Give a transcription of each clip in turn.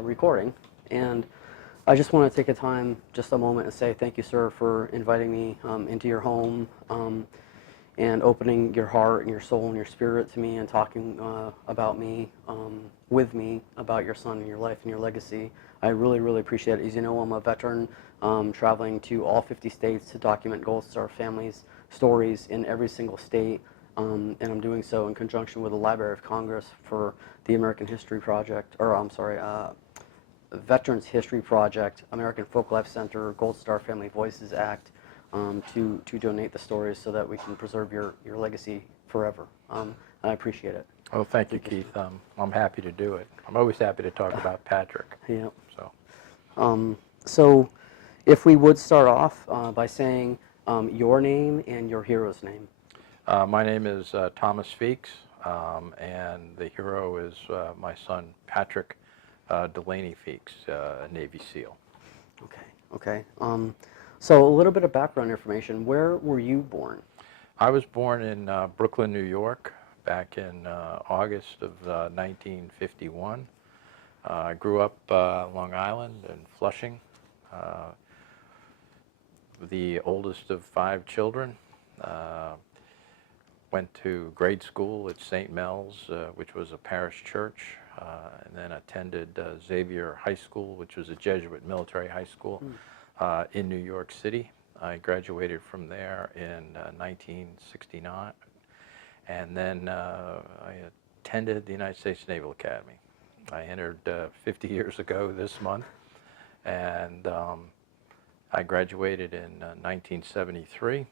recording. And I just want to take just a moment, and say thank you, sir, for inviting me into your home and opening your heart and your soul and your spirit to me and talking about me, with me, about your son and your life and your legacy. I really, really appreciate it. As you know, I'm a veteran traveling to all 50 states to document Gold Star families' stories in every single state. And I'm doing so in conjunction with the Library of Congress for the American History Project, or I'm sorry, Veterans History Project, American Folk Life Center, Gold Star Family Voices Act, to donate the stories so that we can preserve your legacy forever. I appreciate it. Oh, thank you, Keith. I'm happy to do it. I'm always happy to talk about Patrick. Yeah. So, So if we would start off by saying your name and your hero's name. my name is Thomas Feeks, and the hero is my son Patrick Delaney Feeks, a Navy SEAL. Okay. So a little bit of background information. Where were you born? I was born in Brooklyn, New York, back in August of 1951. I grew up Long Island and Flushing, the oldest of 5 children. Went to grade school at St. Mel's, which was a parish church, and then attended Xavier High School, which was a Jesuit military high school in New York City. I graduated from there in 1969, and then I attended the United States Naval Academy. I entered 50 years ago this month, and I graduated in 1973.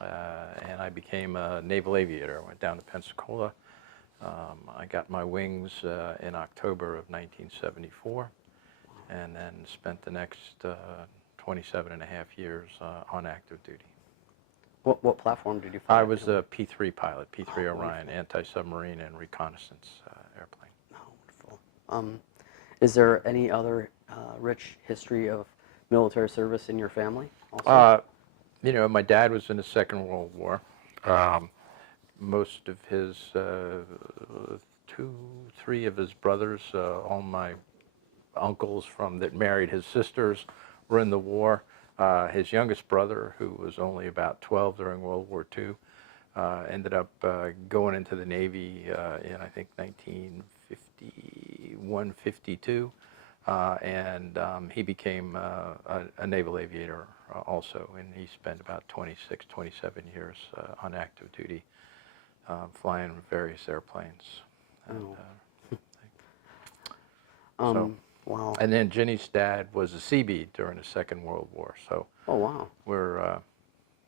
And I became a naval aviator. I went down to Pensacola. I got my wings in October of 1974, and then spent the next 27 and a half years on active duty. What platform did you fly? I was a P-3 pilot, P-3 Orion, anti-submarine and reconnaissance airplane. Oh, wonderful. Is there any other rich history of military service in your family also? You know, my dad was in the Second World War. Most of his, 3 of his brothers, all my uncles that married his sisters, were in the war. His youngest brother, who was only about 12 during World War II, ended up going into the Navy in, I think, 1951, 52. And he became a naval aviator also, and he spent about 26, 27 years on active duty, flying various airplanes. And, Wow. And then Ginny's dad was a Seabeed during the Second World War, so Oh, wow. we're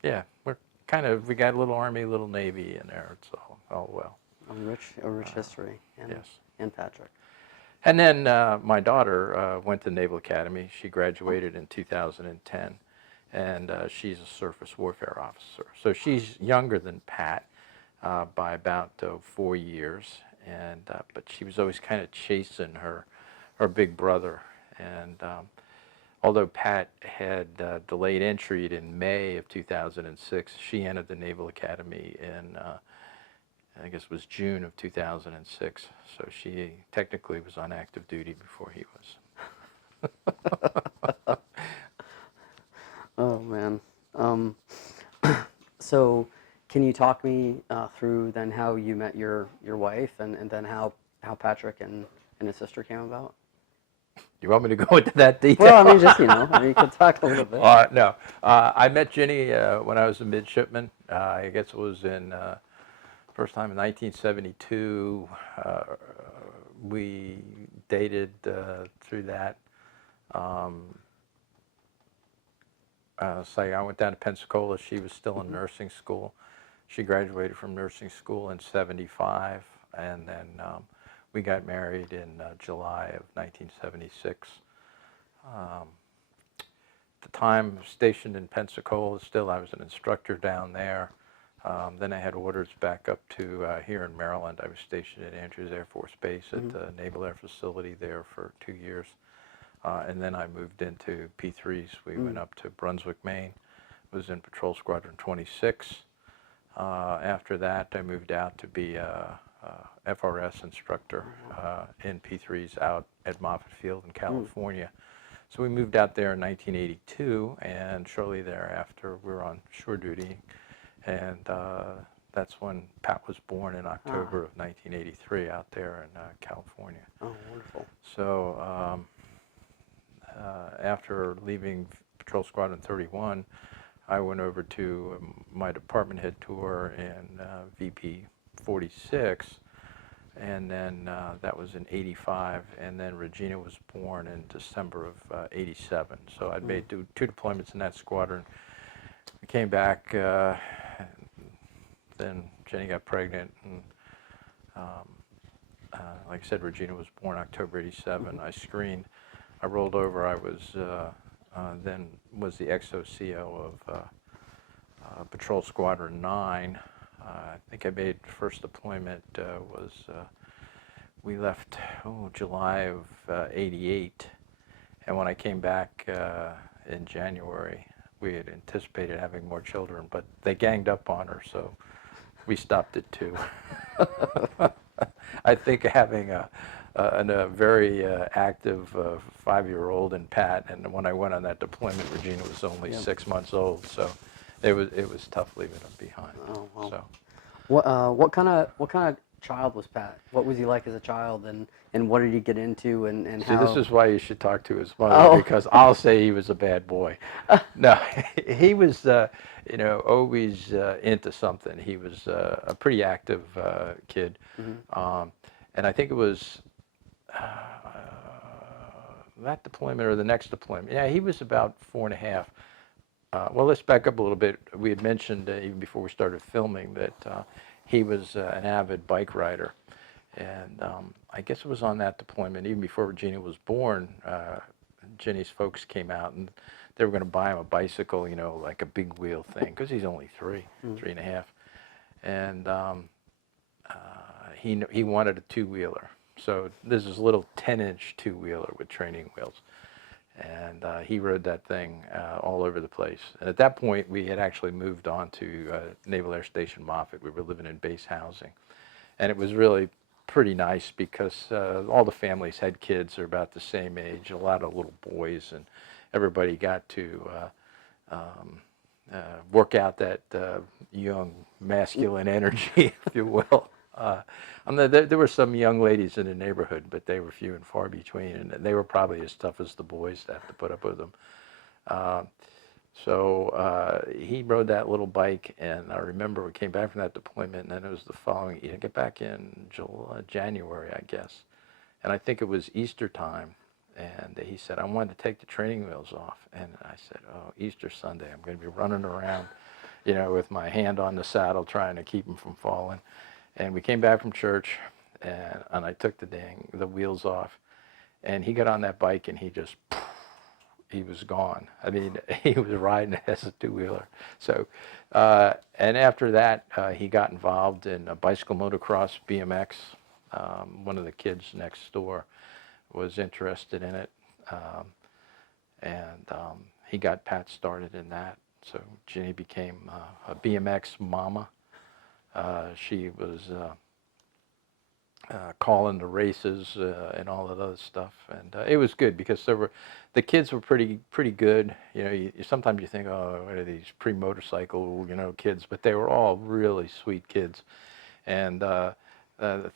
we got a little Army, a little Navy in there. It's all well. A rich history. And, yes. And Patrick. And then my daughter went to Naval Academy. She graduated in 2010, and she's a surface warfare officer. So she's younger than Pat by about 4 years, and but she was always kind of chasing her big brother. And although Pat had delayed entry in May of 2006, she entered the Naval Academy in I guess it was June of 2006, so she technically was on active duty before he was. Oh, man. So can you talk me through then how you met your wife, and then how Patrick and his sister came about? You want me to go into that detail? Well, I mean, just, you could talk a little bit. No. I met Ginny when I was a midshipman. I guess it was in... First time in 1972, we dated through that. I went down to Pensacola. She was still in nursing school. She graduated from nursing school in '75, and then we got married in July of 1976. At the time, stationed in Pensacola still, I was an instructor down there. Then I had orders back up to here in Maryland. I was stationed at Andrews Air Force Base at the Naval Air Facility there for 2 years. And then I moved into P3s. We went up to Brunswick, Maine. Was in Patrol Squadron 26. After that, I moved out to be a FRS instructor in P3s out at Moffett Field in California. So we moved out there in 1982, and shortly thereafter we were on shore duty, and that's when Pat was born in October of 1983 out there in California. Oh, wonderful. So after leaving Patrol Squadron 31, I went over to my department head tour in VP 46, and then that was in 85, and then Regina was born in December of 87. So I'd made two deployments in that squadron. I came back, then Jenny got pregnant, and like I said, Regina was born October 87. I screened. I rolled over. I was then was the XOCO of Patrol Squadron 9. I think I made first deployment was we left July of 88, and when I came back in January, we had anticipated having more children, but they ganged up on her, so we stopped at 2. I think having a very active 5-year-old in Pat, and when I went on that deployment, Regina was only 6 months old, so it was tough leaving them behind. Oh, wow. So. What kind of child was Pat? What was he like as a child, and what did he get into, and See, how? this is why you should talk to his mother, because I'll say he was a bad boy. No, he was, always into something. He was a pretty active kid, and I think it was that deployment or the next deployment. Yeah, he was about 4.5. Well, let's back up a little bit. We had mentioned even before we started filming that he was an avid bike rider. And I guess it was on that deployment, even before Regina was born, Jenny's folks came out and they were going to buy him a bicycle, like a big wheel thing, because he's only 3.5. And he wanted a 2-wheeler. So this is a little 10-inch 2-wheeler with training wheels. And he rode that thing all over the place. And at that point, we had actually moved on to Naval Air Station Moffett. We were living in base housing. And it was really pretty nice because all the families had kids. They're about the same age, a lot of little boys, and everybody got to work out that young masculine energy, if you will. There were some young ladies in the neighborhood, but they were few and far between, and they were probably as tough as the boys to have to put up with them. So he rode that little bike, and I remember we came back from that deployment, and then it was the following, get back in January, I guess, and I think it was Easter time, and he said, I wanted to take the training wheels off, and I said, oh, Easter Sunday, I'm going to be running around, with my hand on the saddle trying to keep them from falling. And we came back from church, and I took the wheels off, and he got on that bike, and he was gone. I mean, he was riding as a 2-wheeler. So, and after that, he got involved in a bicycle motocross, BMX. One of the kids next door was interested in it, and he got Pat started in that. So Jenny became a BMX mama. She was calling the races and all that other stuff, and it was good because the kids were pretty good. Sometimes you think, oh, what are these pre-motorcycle kids, but they were all really sweet kids. And I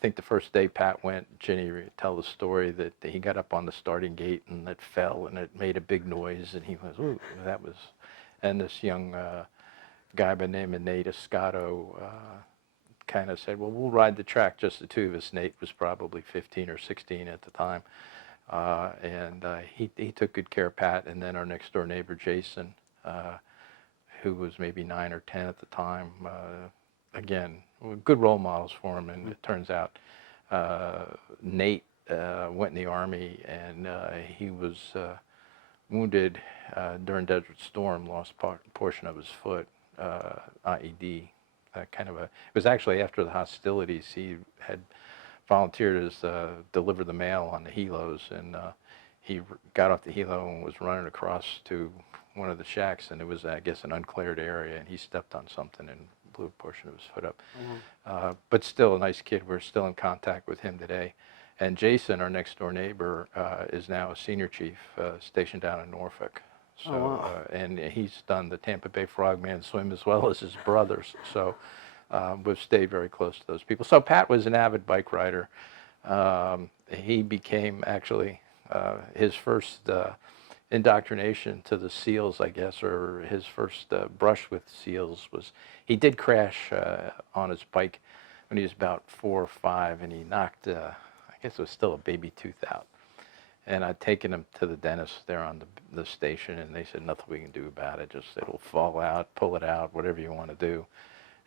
think the first day Pat went, Jenny would tell the story that he got up on the starting gate and it fell and it made a big noise, and he was, ooh, that was, and this young guy by the name of Nate Escato kind of said, well, we'll ride the track, just the two of us. Nate was probably 15 or 16 at the time. And he took good care of Pat. And then our next door neighbor, Jason, who was maybe 9 or 10 at the time, again, good role models for him. And it turns out Nate went in the Army, and he was wounded during Desert Storm, lost portion of his foot, IED. It was actually after the hostilities. He had volunteered as deliver the mail on the helos, and he got off the helo and was running across to one of the shacks, and it was, I guess, an uncleared area, and he stepped on something and blew a portion of his foot up. Oh, But still a nice kid. We're still in contact with him today. And Jason, our next door neighbor, is now a senior chief stationed down in Norfolk. So, Oh, wow. and he's done the Tampa Bay Frogman swim as well as his brothers. So we've stayed very close to those people. So Pat was an avid bike rider. He became actually his first indoctrination to the SEALs, I guess, or his first brush with SEALs was he did crash on his bike when he was about 4 or 5, and he knocked, I guess it was still a baby tooth out. And I'd taken him to the dentist there on the station, and they said nothing we can do about it. Just it'll fall out, pull it out, whatever you want to do.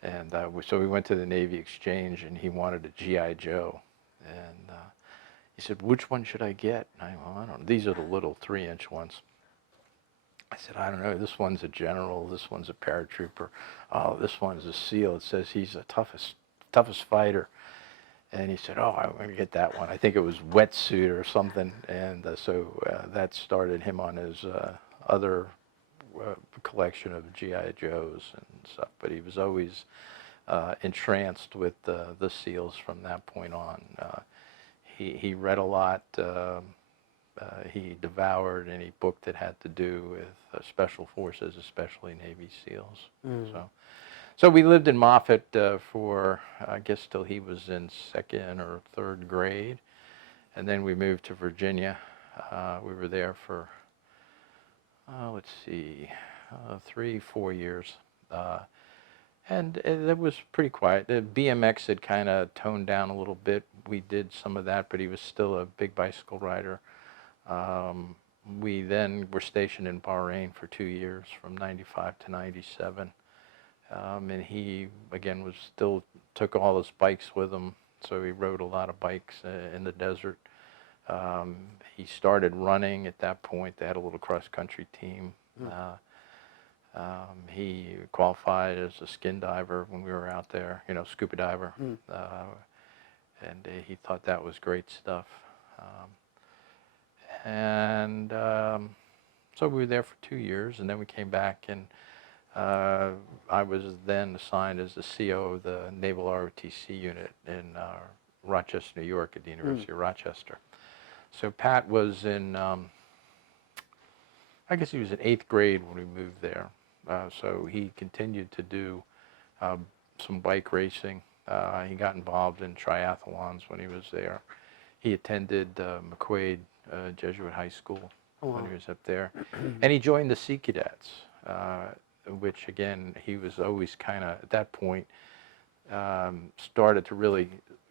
And so we went to the Navy Exchange, and he wanted a G.I. Joe. And he said, which one should I get? And I don't know. These are the little 3-inch ones. I said, I don't know. This one's a general. This one's a paratrooper. Oh, this one's a SEAL. It says he's the toughest fighter. And he said, oh, I'm going to get that one. I think it was Wetsuit or something. And so that started him on his other collection of G.I. Joes and stuff. But he was always entranced with the SEALs from that point on. He read a lot. He devoured any book that had to do with special forces, especially Navy SEAls. So we lived in Moffett for, I guess, till he was in 2nd or 3rd grade. And then we moved to Virginia. We were there for, let's see, 3-4 years. And it was pretty quiet. The BMX had kind of toned down a little bit. We did some of that, but he was still a big bicycle rider. We then were stationed in Bahrain for 2 years, from 95 to 97. And he, again, took all his bikes with him, so he rode a lot of bikes in the desert. He started running at that point. They had a little cross-country team. He qualified as a skin diver when we were out there, scuba diver. And he thought that was great stuff. So we were there for 2 years, and then we came back, and I was then assigned as the CO of the Naval ROTC unit in Rochester, New York, at the University of Rochester. So Pat was in, I guess he was in 8th grade when we moved there. So he continued to do some bike racing. He got involved in triathlons when he was there. He attended McQuaid Jesuit High School when he was up there. And he joined the Sea Cadets, which, again, he was always kind of, at that point, started to really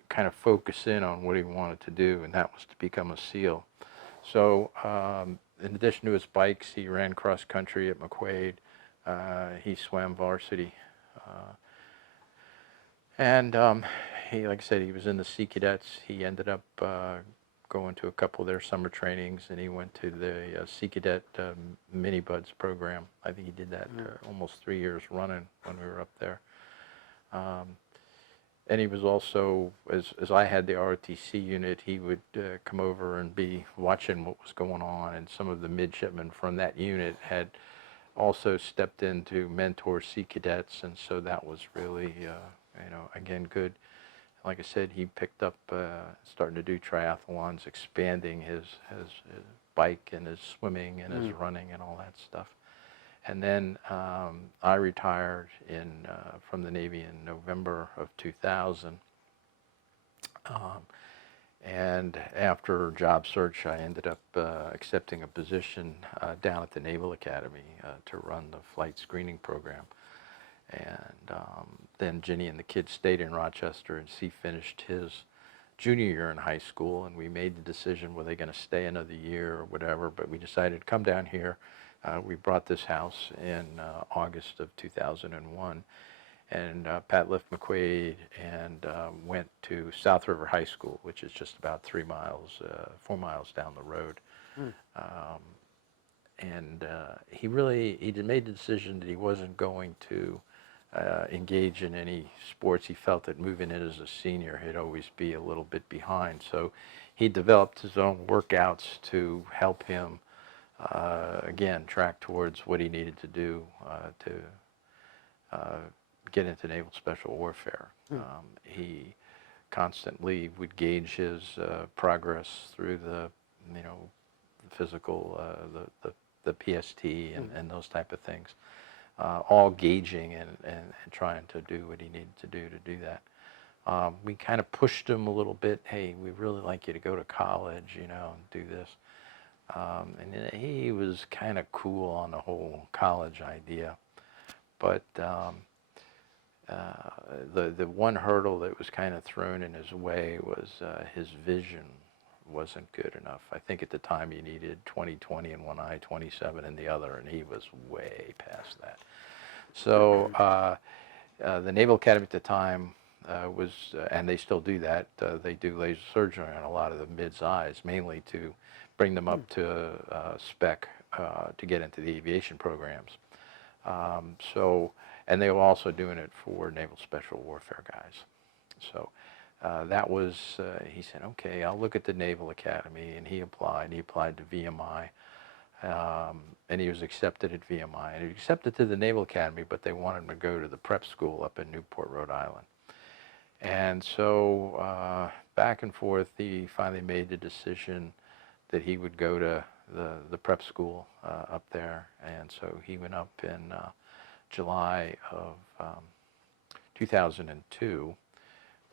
kind of focus in on what he wanted to do, and that was to become a SEAL. So in addition to his bikes, he ran cross-country at McQuaid. He swam varsity. He, like I said, he was in the Sea Cadets. He ended up going to a couple of their summer trainings, and he went to the Sea Cadet Mini Buds program. I think he did that almost 3 years running when we were up there. And he was also, as I had the ROTC unit, he would come over and be watching what was going on, and some of the midshipmen from that unit had also stepped in to mentor Sea Cadets, and so that was really, again, good. Like I said, he picked up starting to do triathlons, expanding his bike and his swimming and his running and all that stuff. And then I retired from the Navy in November of 2000. And after job search, I ended up accepting a position down at the Naval Academy to run the flight screening program. And then Ginny and the kids stayed in Rochester, and he finished his junior year in high school, and we made the decision, were they going to stay another year or whatever, but we decided to come down here. We bought this house in August of 2001, and Pat left McQuaid and went to South River High School, which is just about 4 miles down the road. And he made the decision that he wasn't going to engage in any sports. He felt that moving in as a senior, he'd always be a little bit behind. So he developed his own workouts to help him, again, track towards what he needed to do to get into naval special warfare. He constantly would gauge his progress through the, physical, the PST and those type of things, all gauging and trying to do what he needed to do that. We kind of pushed him a little bit. Hey, we really like you to go to college, and do this. And he was kind of cool on the whole college idea. But the one hurdle that was kind of thrown in his way was his vision wasn't good enough. I think at the time he needed 20/20 in one eye, 27 in the other, and he was way past that. So the Naval Academy at the time was, and they still do that, they do laser surgery on a lot of the mid's eyes, mainly to bring them up to spec to get into the aviation programs. And they were also doing it for Naval Special Warfare guys. So that was, he said, okay, I'll look at the Naval Academy, and he applied to VMI, and he was accepted at VMI, and he was accepted to the Naval Academy, but they wanted him to go to the prep school up in Newport, Rhode Island. And so back and forth, he finally made the decision that he would go to the prep school up there, and so he went up in July of 2002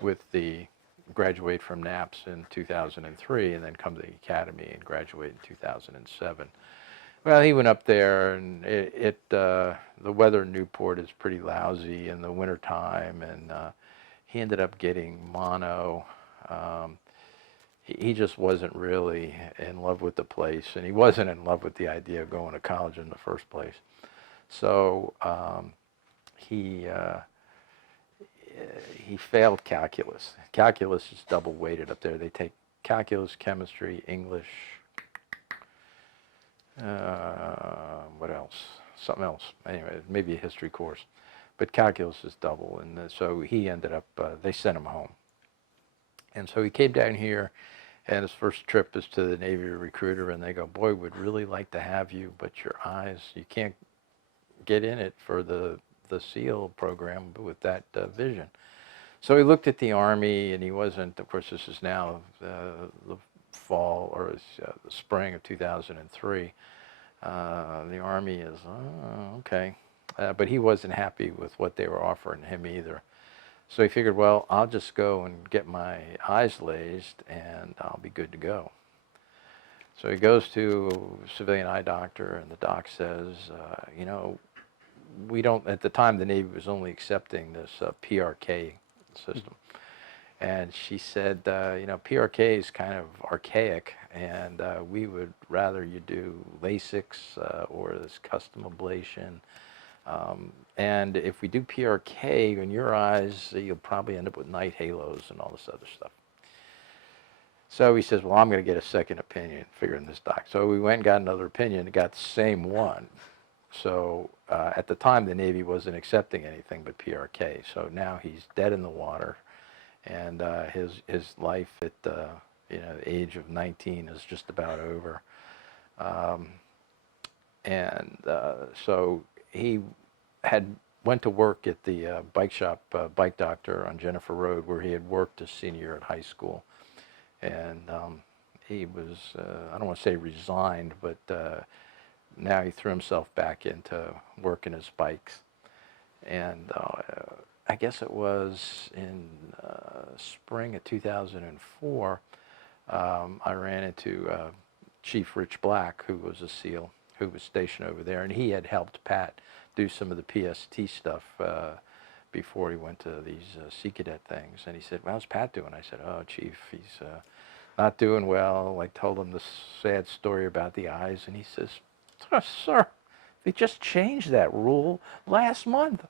with the graduate from NAPS in 2003, and then come to the academy and graduate in 2007. Well, he went up there, and the weather in Newport is pretty lousy in the wintertime, and he ended up getting mono. He just wasn't really in love with the place, and he wasn't in love with the idea of going to college in the first place. So he failed calculus. Calculus is double weighted up there. They take calculus, chemistry, English, what else? Something else. Anyway, maybe a history course. But calculus is double, and so he ended up, they sent him home. And so he came down here, and his first trip is to the Navy recruiter, and they go, boy, we'd really like to have you, but your eyes, you can't get in it for the SEAL program with that vision. So he looked at the Army, and he wasn't, of course, this is now the fall, or the spring of 2003. The Army is, okay. But he wasn't happy with what they were offering him either. So he figured, well, I'll just go and get my eyes lased, and I'll be good to go. So he goes to a civilian eye doctor, and the doc says, we don't, at the time the Navy was only accepting this PRK system. And she said, PRK is kind of archaic, and we would rather you do LASIK or this custom ablation. And if we do PRK in your eyes, you'll probably end up with night halos and all this other stuff. So he says, well, I'm going to get a second opinion, figuring this doc. So we went and got another opinion and got the same one. So at the time, the Navy wasn't accepting anything but PRK. So now he's dead in the water, and his life at the age of 19 is just about over. So he went to work at the bike shop, Bike Doctor on Jennifer Road, where he had worked as senior year at high school. And he was, I don't want to say resigned, but now he threw himself back into working his bikes. And I guess it was in spring of 2004, I ran into Chief Rich Black, who was a SEAL, who was stationed over there, and he had helped Pat do some of the PST stuff before he went to these Sea Cadet things. And he said, well, how's Pat doing? I said, oh, Chief, he's not doing well. I told him the sad story about the eyes, and he says, sir, they just changed that rule last month.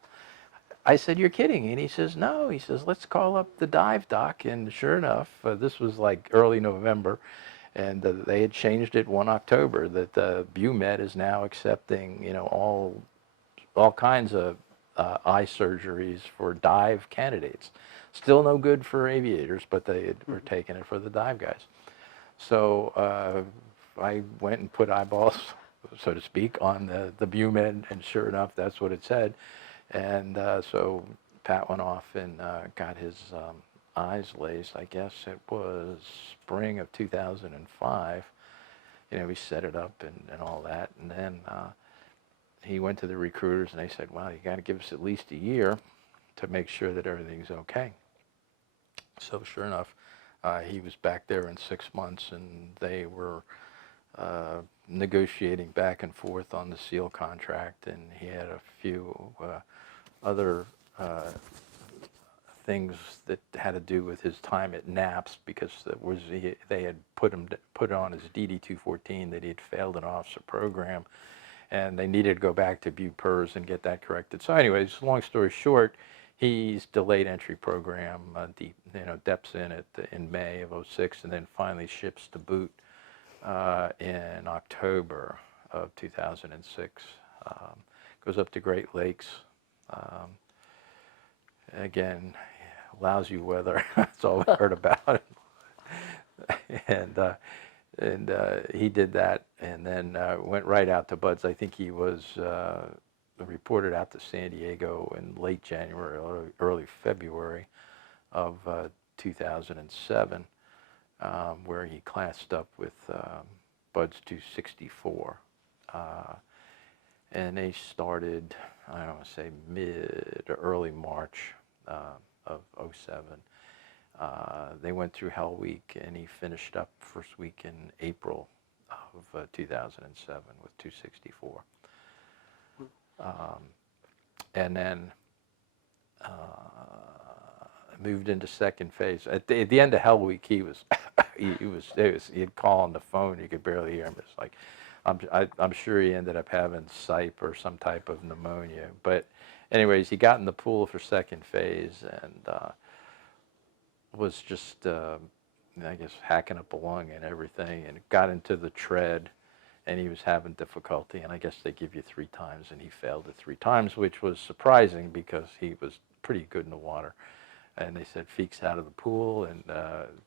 I said, you're kidding. And he says, no. He says, let's call up the dive doc. And sure enough, this was like early November, and they had changed it 1 October, that BUMED is now accepting, all kinds of eye surgeries for dive candidates. Still no good for aviators, but they were taking it for the dive guys. So I went and put eyeballs, so to speak, on the BUMED, and sure enough, that's what it said. And so Pat went off and got his eyes laced. I guess it was spring of 2005. We set it up and all that. And then he went to the recruiters and they said, well, you got to give us at least a year to make sure that everything's okay. So sure enough, he was back there in 6 months, and they were negotiating back and forth on the SEAL contract, and he had a few other things that had to do with his time at NAPS, because they had put on his DD-214 that he had failed an officer program, and they needed to go back to BUPERS and get that corrected. So anyways, long story short, he's delayed entry program, DEPs in May of '06, and then finally ships to boot in October of 2006. Goes up to Great Lakes. Again, lousy weather. That's all we heard about. And he did that, and then went right out to Buds. I think he was reported out to San Diego in late January or early February of 2007, where he classed up with Buds 264. And they started, I don't want to say mid or early March of '07. They went through Hell Week, and he finished up first week in April of 2007 with 264. And then moved into second phase. At the end of Hell Week, he had called on the phone. You could barely hear him. It's like, I'm sure he ended up having SIPE or some type of pneumonia. But anyways, he got in the pool for second phase and was just, I guess, hacking up a lung and everything, and got into the tread, and he was having difficulty. And I guess they give you 3 times, and he failed it 3 times, which was surprising because he was pretty good in the water. And they said Feeks out of the pool, and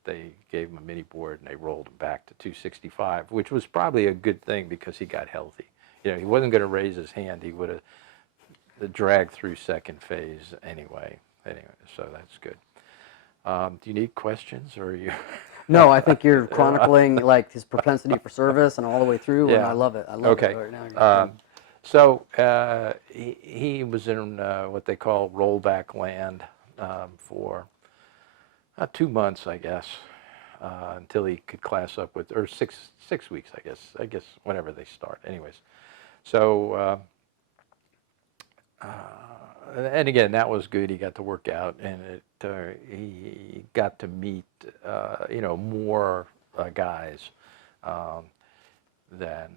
they gave him a mini board, and they rolled him back to 265, which was probably a good thing because he got healthy. He wasn't going to raise his hand. He would have dragged through second phase anyway. So that's good. Do you need questions, or are you? No, I think you're chronicling like his propensity for service and all the way through, and I love it. I love it right now. So he was in what they call rollback land for 2 months, I guess, until he could class up with, or six weeks, I guess, whenever they start. Anyways, so and again, that was good. He got to work out, and he got to meet more guys than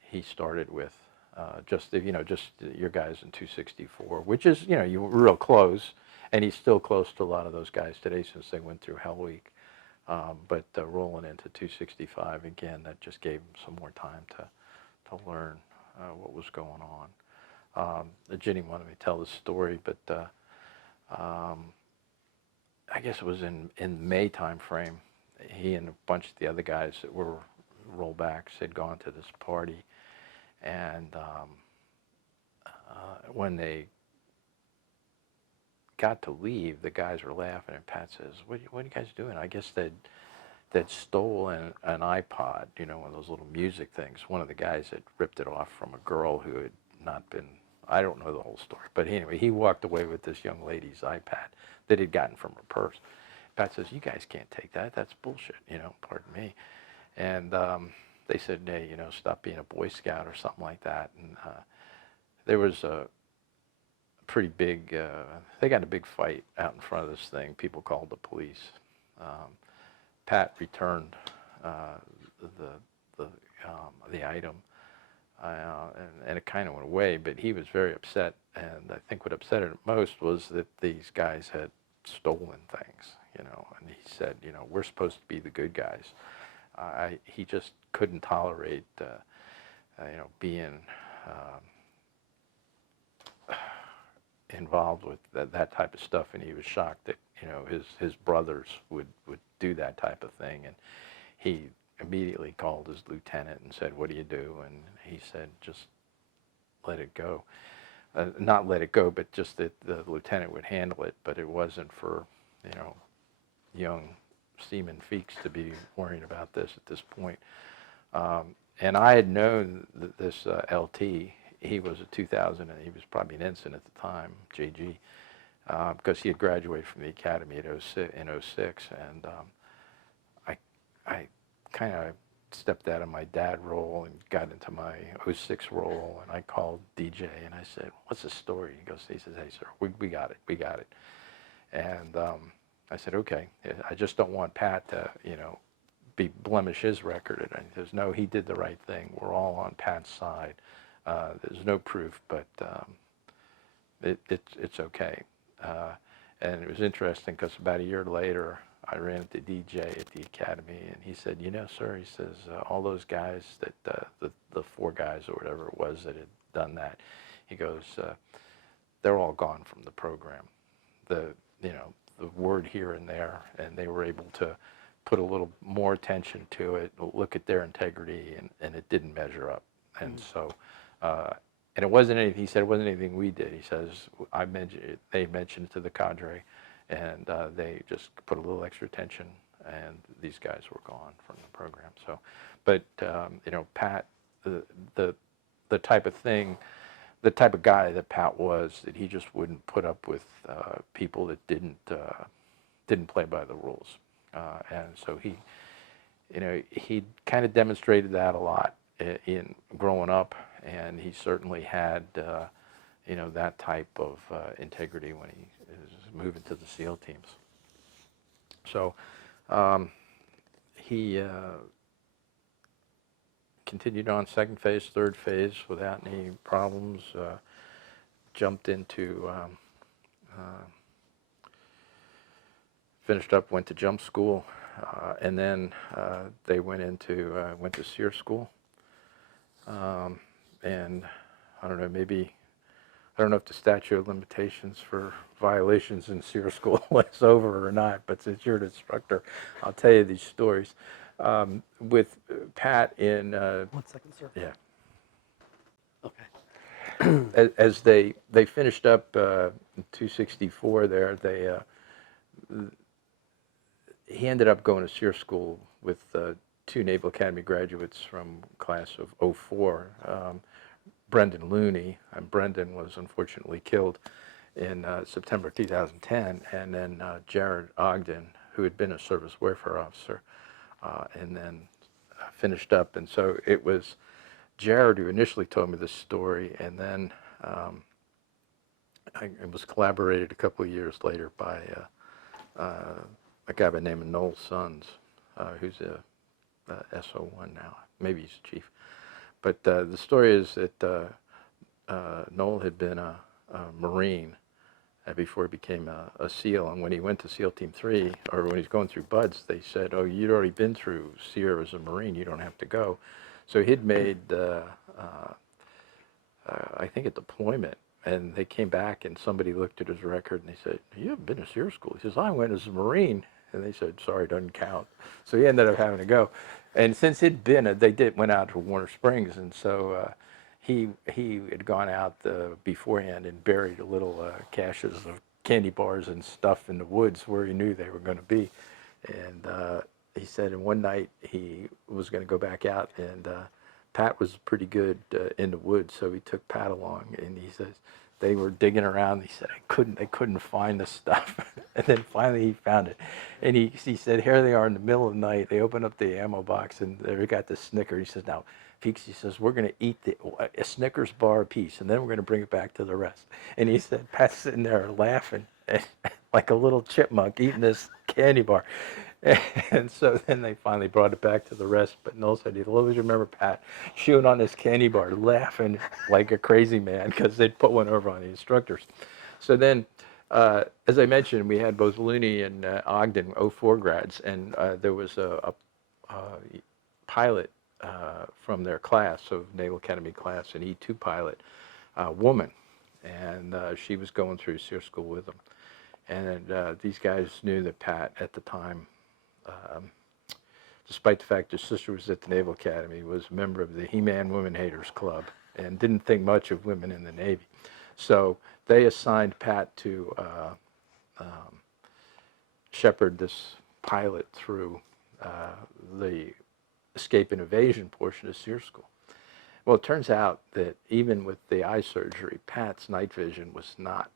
he started with. Just your guys in 264, which is you were real close, and he's still close to a lot of those guys today since they went through Hell Week. But rolling into 265 again, that just gave him some more time to learn what was going on. Ginny wanted me to tell the story, but I guess it was in May time frame. He and a bunch of the other guys that were rollbacks had gone to this party, and when they got to leave, the guys were laughing, and Pat says, what are you guys doing? I guess they'd stolen an iPod, one of those little music things. One of the guys had ripped it off from a girl who had not been, I don't know the whole story, but anyway, he walked away with this young lady's iPad that he'd gotten from her purse. Pat says, you guys can't take that. That's bullshit, pardon me. And they said, hey, stop being a Boy Scout or something like that. And there was a pretty big, they got in a big fight out in front of this thing. People called the police. Pat returned the item, and it kind of went away, but he was very upset, and I think what upset him most was that these guys had stolen things, and he said, we're supposed to be the good guys. He just couldn't tolerate, being involved with that type of stuff, and he was shocked that his brothers would do that type of thing, and he immediately called his lieutenant and said, what do you do? And he said, just let it go. not let it go, but just that the lieutenant would handle it. But it wasn't for, young Seaman Feeks to be worrying about this at this point. And I had known that this LT, he was a 2000, and he was probably an ensign at the time, JG, because he had graduated from the academy in '06, and I kind of stepped out of my dad role and got into my '06 role, and I called DJ and I said, "What's the story?" He says, "Hey, sir, we got it." And I said, "Okay, I just don't want Pat to, blemish his record." And he says, "No, he did the right thing. We're all on Pat's side. There's no proof, but it's okay." And it was interesting because about a year later, I ran into DJ at the academy, and he said, "Sir," he says, "all those guys that, the 4 guys or whatever it was that had done that," he goes, "they're all gone from the program. The word here and there, and they were able to put a little more attention to it, look at their integrity, and it didn't measure up." And so, and it wasn't anything, he said, it wasn't anything we did. He says, they mentioned it to the cadre, and they just put a little extra attention, and these guys were gone from the program. So, but, Pat, the type of thing, the type of guy that Pat was, that he just wouldn't put up with people that didn't play by the rules. And so he kind of demonstrated that a lot in growing up, and he certainly had, that type of integrity when he was moving to the SEAL teams. So he continued on second phase, third phase without any problems. Jumped into, finished up, went to jump school, and then they went to SEER school. And I don't know, I don't know if the statute of limitations for violations in SEER school is over or not, but since you're an instructor, I'll tell you these stories. With Pat in... 1 second, sir. Yeah. Okay. As they finished up 264 there, he ended up going to SEER school with 2 Naval Academy graduates from class of '04. Brendan Looney, and Brendan was unfortunately killed in September 2010, and then Jared Ogden, who had been a service warfare officer, and then finished up. And so it was Jared who initially told me this story, and then it was collaborated a couple of years later by a guy by the name of Noel Sons, who's a SO1 now. Maybe he's chief. But the story is that Noel had been a Marine before he became a SEAL. And when he went to SEAL Team 3, or when he's going through BUDS, they said, "Oh, you'd already been through SEER as a Marine. You don't have to go." So he'd made, I think, a deployment. And they came back, and somebody looked at his record, and they said, "You haven't been to SEER school." He says, "I went as a Marine." And they said, "Sorry, doesn't count." So he ended up having to go. And since he'd been, went out to Warner Springs, and so he had gone out beforehand and buried little caches of candy bars and stuff in the woods where he knew they were going to be. And he said, and one night he was going to go back out, and Pat was pretty good in the woods, so he took Pat along, and he says they were digging around. He said they couldn't find the stuff, and then finally he found it, and he said, here they are in the middle of the night. They open up the ammo box, and they got the Snickers. He says, "Now, Feeks," he says, "we're going to eat a Snickers bar apiece, and then we're going to bring it back to the rest." And he said Pat's sitting there laughing like a little chipmunk eating this candy bar. And so then they finally brought it back to the rest. But Noel said he'll always remember Pat chewing on this candy bar, laughing like a crazy man because they'd put one over on the instructors. So then, as I mentioned, we had both Looney and Ogden, '04 grads, and there was a pilot from their class, so Naval Academy class, an E2 pilot, woman, and she was going through SEER school with them. And these guys knew that Pat, at the time, despite the fact his sister was at the Naval Academy, was a member of the He-Man Women Haters Club and didn't think much of women in the Navy. So they assigned Pat to shepherd this pilot through the escape and evasion portion of SEER school. Well, it turns out that even with the eye surgery, Pat's night vision was not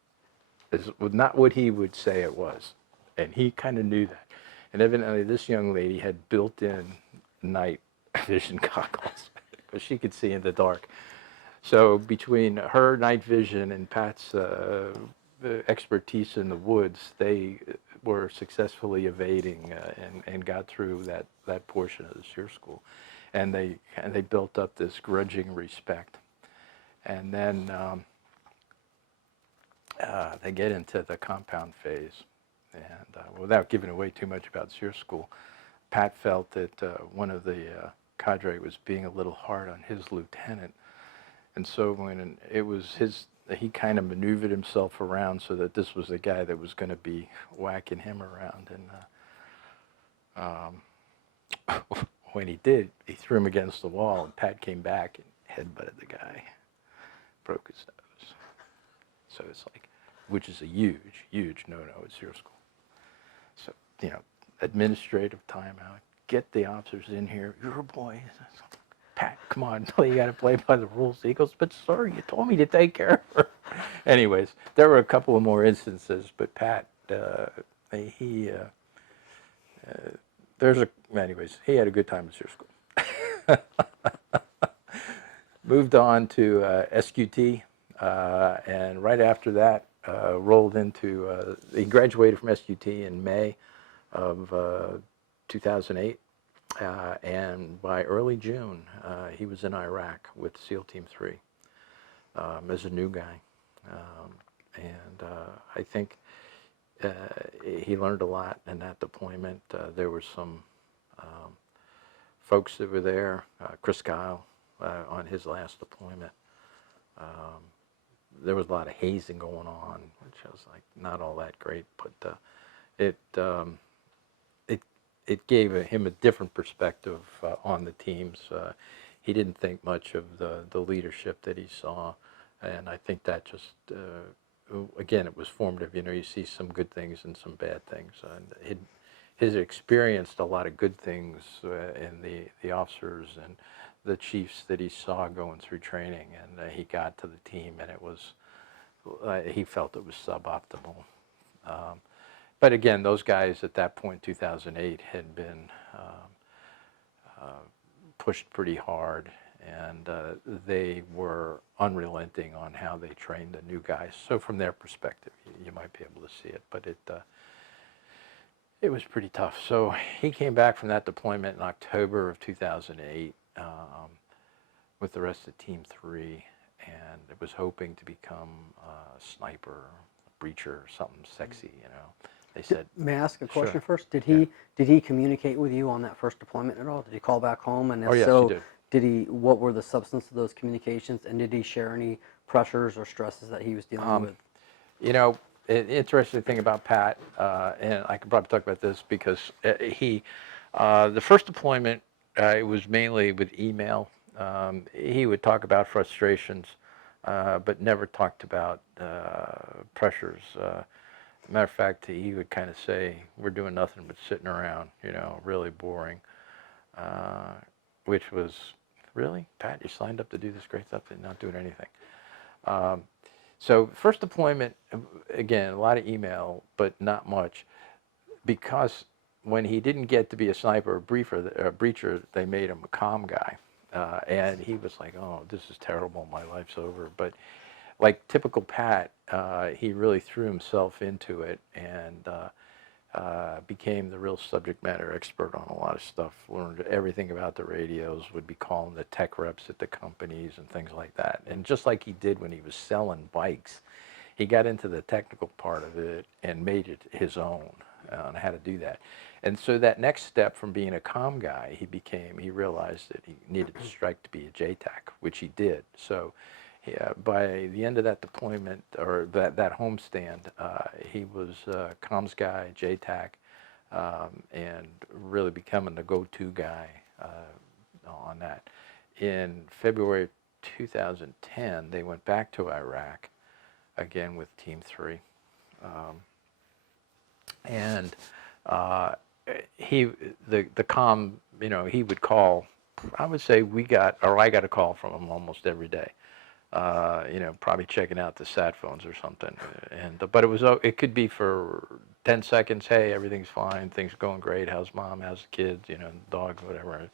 what he would say it was, and he kind of knew that. And evidently, this young lady had built-in night vision goggles because she could see in the dark. So between her night vision and Pat's expertise in the woods, they were successfully evading and got through that portion of the SEER school, and they built up this grudging respect. And then they get into the compound phase, and without giving away too much about SEER school, Pat felt that one of the cadre was being a little hard on his lieutenant, and so when it was he kind of maneuvered himself around so that this was the guy that was going to be whacking him around, and when he did, he threw him against the wall, and Pat came back and headbutted the guy, broke his nose. So it's like, which is a huge, huge no-no at SEER school. So, administrative timeout, get the officers in here. You're a boy. Pat, come on, you got to play by the rules. He goes, but sir, you told me to take care of her. Anyways, there were a couple of more instances, but Pat, he had a good time at SEER school. Moved on to SQT, and right after that, rolled into, he graduated from SQT in May of 2008, and by early June, he was in Iraq with SEAL Team 3 as a new guy. And I think he learned a lot in that deployment. There were some folks that were there, Chris Kyle on his last deployment. There was a lot of hazing going on, which I was like, not all that great, but it gave him a different perspective on the teams. He didn't think much of the leadership that he saw, and I think that just again, it was formative. You see some good things and some bad things, and he's experienced a lot of good things in the officers and the chiefs that he saw going through training, and he got to the team, and it was he felt it was suboptimal. But again, those guys at that point, 2008, had been pushed pretty hard, and they were unrelenting on how they trained the new guys. So from their perspective, you might be able to see it, but it was pretty tough. So he came back from that deployment in October of 2008 with the rest of Team 3, and was hoping to become a sniper, a breacher, or something sexy, They said. May I ask a question Sure. first? Did he communicate with you on that first deployment at all? Did he call back home? And if Yes, so, he did. What were the substance of those communications? And did he share any pressures or stresses that he was dealing with? Interesting thing about Pat, and I could probably talk about this because the first deployment, it was mainly with email. He would talk about frustrations, but never talked about pressures. Matter of fact, he would kind of say, we're doing nothing but sitting around, really boring, which was, really? Pat, you signed up to do this great stuff and not doing anything. So first deployment, again, a lot of email, but not much, because when he didn't get to be a sniper or breacher, they made him a comm guy. And he was like, oh, this is terrible, my life's over. But like typical Pat, he really threw himself into it and became the real subject matter expert on a lot of stuff, learned everything about the radios, would be calling the tech reps at the companies and things like that. And just like he did when he was selling bikes, he got into the technical part of it and made it his own on how to do that. And so that next step from being a comm guy, he realized that he needed to strike to be a JTAC, which he did. So by the end of that deployment, or that homestand, he was comms guy, JTAC, and really becoming the go-to guy on that. In February 2010, they went back to Iraq, again with Team 3. And uh, the comm, he would call. I would say I got a call from him almost every day. Probably checking out the sat phones or something. But it could be for 10 seconds. Hey, everything's fine. Things are going great. How's mom? How's the kids? Dogs, whatever.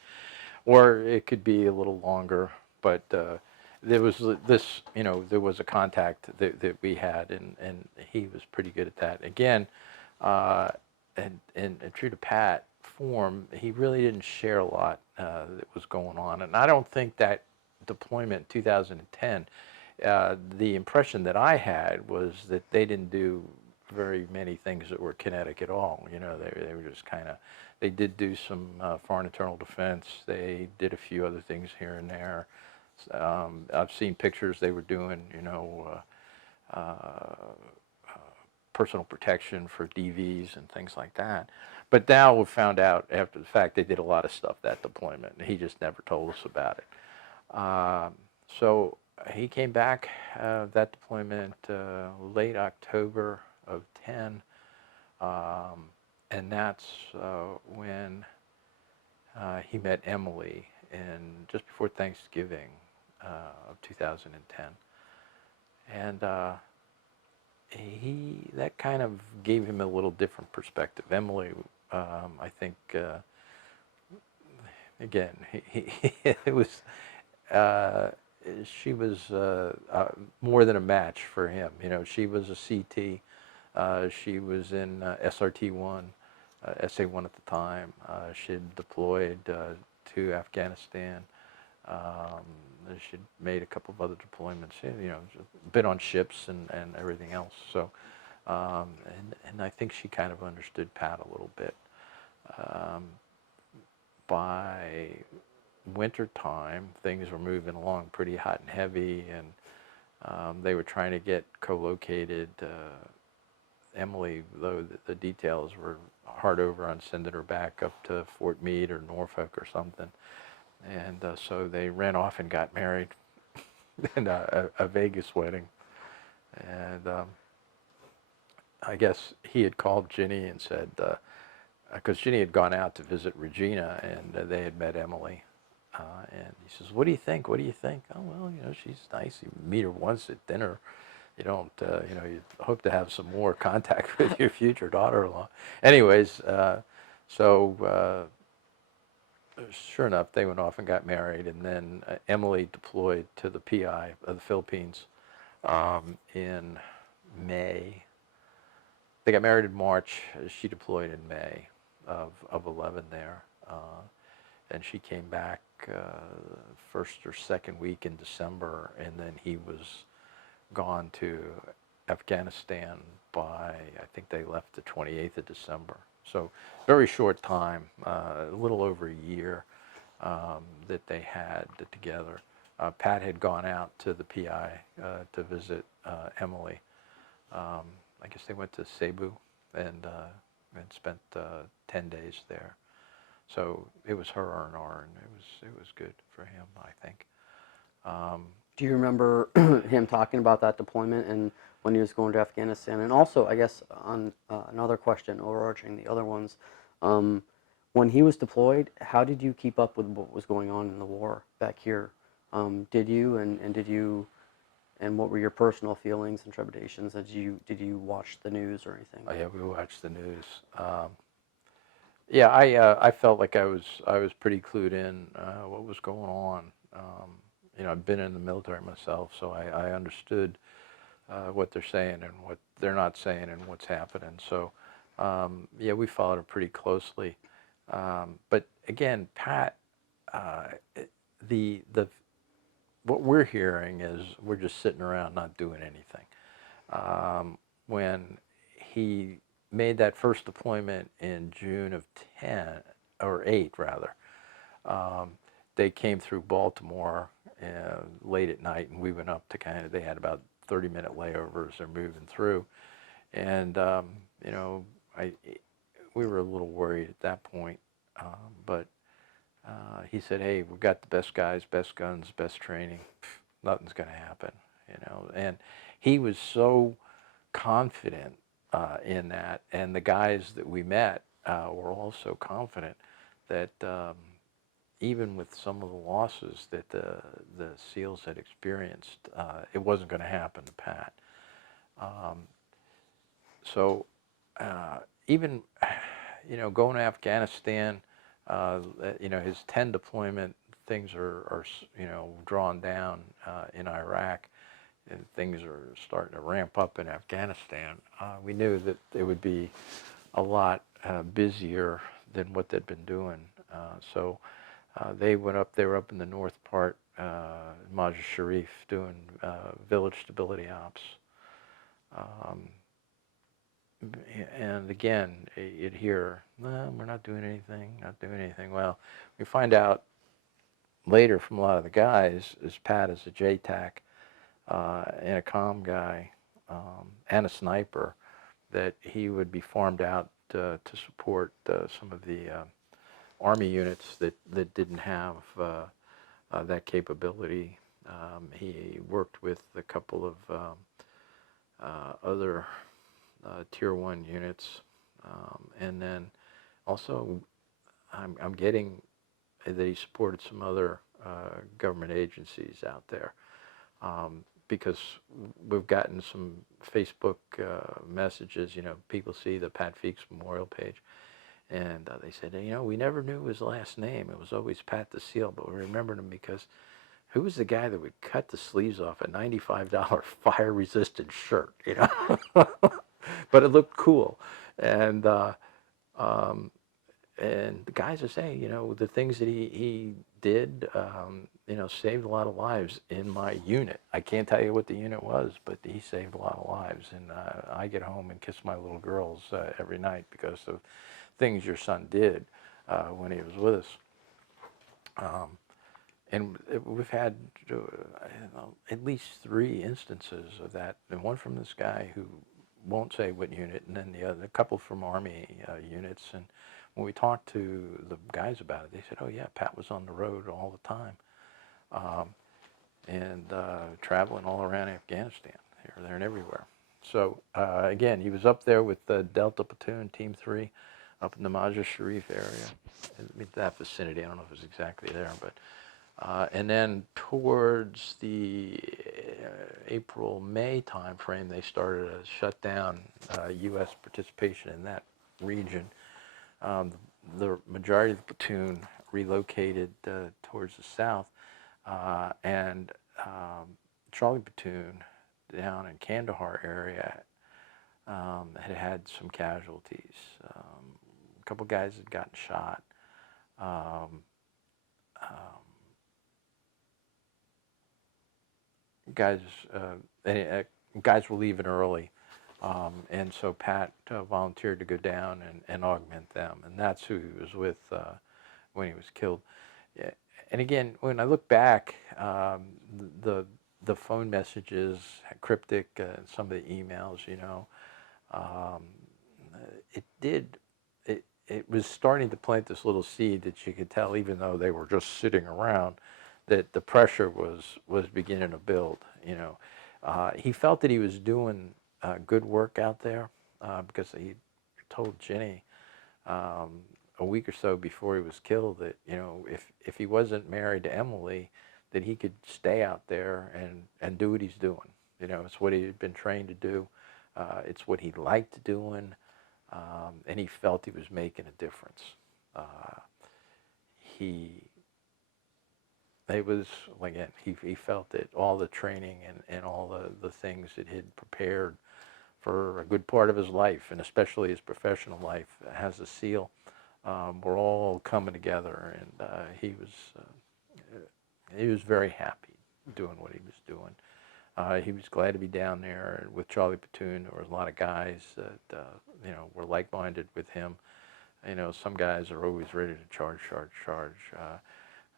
Or it could be a little longer. But there was there was a contact that we had, and he was pretty good at that. Again, uh, and true to Pat form, he really didn't share a lot that was going on. And I don't think that deployment in 2010, the impression that I had was that they didn't do very many things that were kinetic at all. They were just kind of, they did do some foreign internal defense. They did a few other things here and there. I've seen pictures they were doing, personal protection for DVs and things like that. But now we've found out after the fact they did a lot of stuff that deployment, and he just never told us about it. So he came back that deployment late October of 10, and that's when he met Emily just before Thanksgiving of 2010. And that kind of gave him a little different perspective. Emily, I think, again, it was, she was more than a match for him. She was a CT. She was in SRT-1, SA-1 at the time. She had deployed to Afghanistan. She'd made a couple of other deployments, been on ships and everything else. So, and I think she kind of understood Pat a little bit. By winter time, things were moving along pretty hot and heavy, and they were trying to get co-located. Emily, though, the details were hard over on sending her back up to Fort Meade or Norfolk or something. And so they ran off and got married in a Vegas wedding. And I guess he had called Ginny and said, because Ginny had gone out to visit Regina, and they had met Emily. And he says, "What do you think? What do you think?" "Oh, well, she's nice. You meet her once at dinner. You don't, you hope to have some more contact with your future daughter-in-law." Anyways, so sure enough, they went off and got married, and then Emily deployed to the PI of the Philippines in May. They got married in March. She deployed in May of 11 there, and she came back first or second week in December, and then he was gone to Afghanistan by, I think they left the 28th of December. So very short time, a little over a year that they had together. Pat had gone out to the PI to visit Emily. I guess they went to Cebu and spent 10 days there. So it was her R&R, and it was good for him, I think. Do you remember him talking about that deployment and when he was going to Afghanistan? And also, I guess, on another question, overarching the other ones, when he was deployed, how did you keep up with what was going on in the war back here? Did you, and did you, and what were your personal feelings and trepidations? Did you watch the news or anything? Oh, yeah, we watched the news. Yeah, I felt like I was pretty clued in what was going on. I've been in the military myself, so I understood what they're saying and what they're not saying and what's happening. So, yeah, we followed it pretty closely. But again, Pat, what we're hearing is we're just sitting around not doing anything. When he made that first deployment in June of 10, or 8 rather, they came through Baltimore late at night, and we went up to they had about 30-minute layovers. They're moving through, and we were a little worried at that point, but he said, "Hey, we've got the best guys, best guns, best training. Nothing's going to happen," And he was so confident in that, and the guys that we met were also confident that even with some of the losses that the SEALs had experienced, it wasn't going to happen to Pat. Um, so even, going to Afghanistan, his 10 deployment, things are drawn down in Iraq, and things are starting to ramp up in Afghanistan. We knew that it would be a lot busier than what they'd been doing. So they were up in the north part, Mazar Sharif, doing village stability ops. And again, you'd hear, well, we're not doing anything. Well, we find out later from a lot of the guys, as Pat is a JTAC and a comm guy and a sniper, that he would be farmed out to support some of the Army units that didn't have that capability. He worked with a couple of other Tier 1 units, and then also I'm getting that he supported some other government agencies out there, because we've gotten some Facebook messages. People see the Pat Feeks Memorial page, and they said, we never knew his last name. It was always Pat the SEAL, but we remembered him because who was the guy that would cut the sleeves off a $95 fire-resistant shirt, But it looked cool. And and the guys are saying, the things that he did, saved a lot of lives in my unit. I can't tell you what the unit was, but he saved a lot of lives. And I get home and kiss my little girls every night because of things your son did when he was with us. And we've had at least 3 instances of that, and one from this guy who won't say what unit, and then a couple from Army units. And when we talked to the guys about it, they said, oh yeah, Pat was on the road all the time, and traveling all around Afghanistan, here, there, and everywhere. So again, he was up there with the Delta Platoon, Team 3, up in the Mazar Sharif area, that vicinity. I don't know if it was exactly there, but and then towards the April-May timeframe, they started to shut down U.S. participation in that region. The majority of the platoon relocated towards the south, and Charlie Platoon down in Kandahar area had some casualties. A couple guys had gotten shot. Guys were leaving early, and so Pat volunteered to go down and augment them, and that's who he was with when he was killed. Yeah. And again, when I look back, the phone messages, cryptic, some of the emails, it was starting to plant this little seed that you could tell, even though they were just sitting around, that the pressure was beginning to build. He felt that he was doing good work out there because he told Jenny a week or so before he was killed that if he wasn't married to Emily, that he could stay out there and do what he's doing. It's what he had been trained to do. It's what he liked doing, and he felt he was making a difference. He felt that all the training and all the things that he'd prepared for a good part of his life, and especially his professional life as a SEAL, were all coming together, and he was very happy doing what he was doing. He was glad to be down there with Charlie Platoon. There was a lot of guys that were like-minded with him. Some guys are always ready to charge.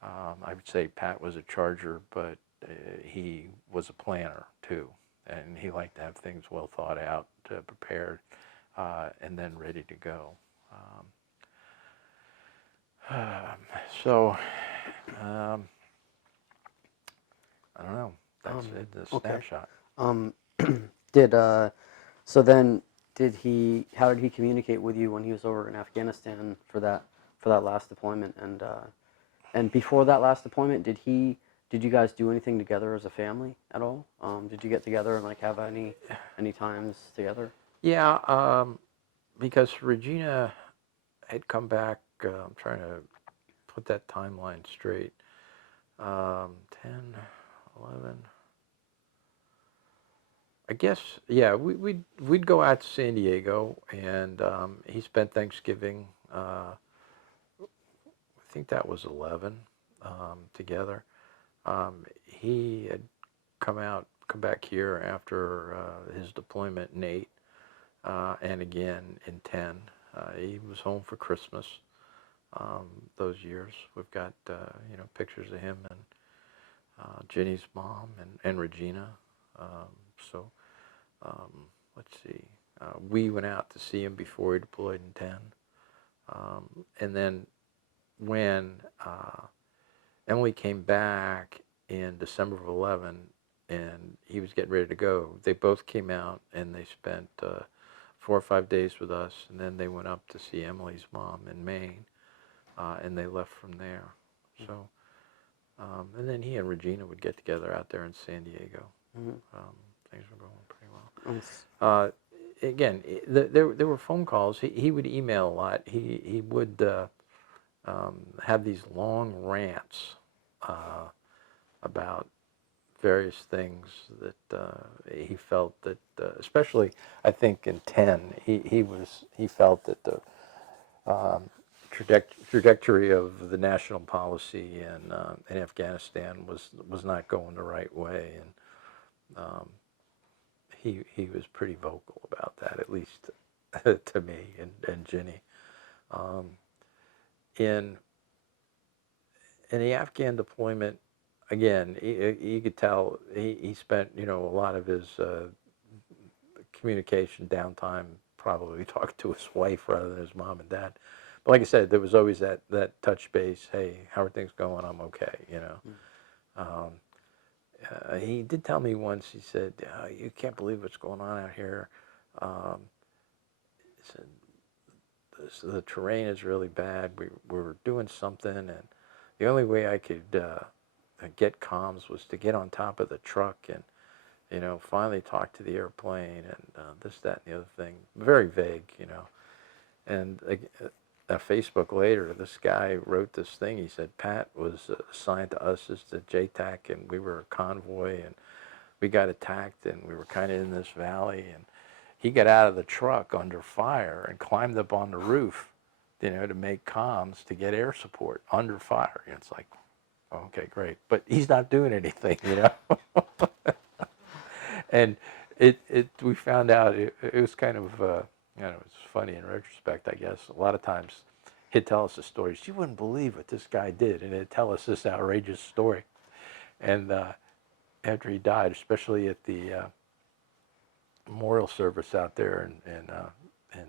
I would say Pat was a charger, but he was a planner too, and he liked to have things well thought out, prepared, and then ready to go. So I don't know. That's it. The Okay. snapshot. Did so then how did he communicate with you when he was over in Afghanistan for that last deployment? And before that last deployment, did you guys do anything together as a family at all? Did you get together and like have any times together? Yeah, because Regina had come back. I'm trying to put that timeline straight. 10, 11. I guess, yeah, we'd go out to San Diego, and he spent Thanksgiving. I think that was 11 together. He had come back here after his deployment in 8, and again in 10. He was home for Christmas those years. We've got pictures of him and Jenny's mom and Regina. So let's see. We went out to see him before he deployed in 10. And then when Emily came back in December of 11 and he was getting ready to go, they both came out and they spent 4 or 5 days with us, and then they went up to see Emily's mom in Maine, and they left from there. So, and then he and Regina would get together out there in San Diego. Things were going pretty well. Nice. Again, there were phone calls. He would email a lot. He would have these long rants about various things that he felt that, especially I think in 10, he felt that the trajectory of the national policy in Afghanistan was not going the right way, and he was pretty vocal about that, at least to me and Ginny. In the Afghan deployment, again, you could tell he spent a lot of his communication downtime probably talking to his wife rather than his mom and dad. But like I said, there was always that touch base. Hey, how are things going? I'm okay. He did tell me once. He said, "You can't believe what's going on out here." He said, the terrain is really bad. We were doing something, and the only way I could get comms was to get on top of the truck and finally talk to the airplane and this, that, and the other thing. Very vague. And Facebook later, this guy wrote this thing. He said Pat was assigned to us as the JTAC, and we were a convoy, and we got attacked, and we were kind of in this valley, and he got out of the truck under fire and climbed up on the roof, to make comms to get air support under fire. And it's like, okay, great, but he's not doing anything, And we found out it was kind of it's funny in retrospect, I guess. A lot of times he'd tell us a story. You wouldn't believe what this guy did, and he'd tell us this outrageous story. And after he died, especially at the memorial service out there in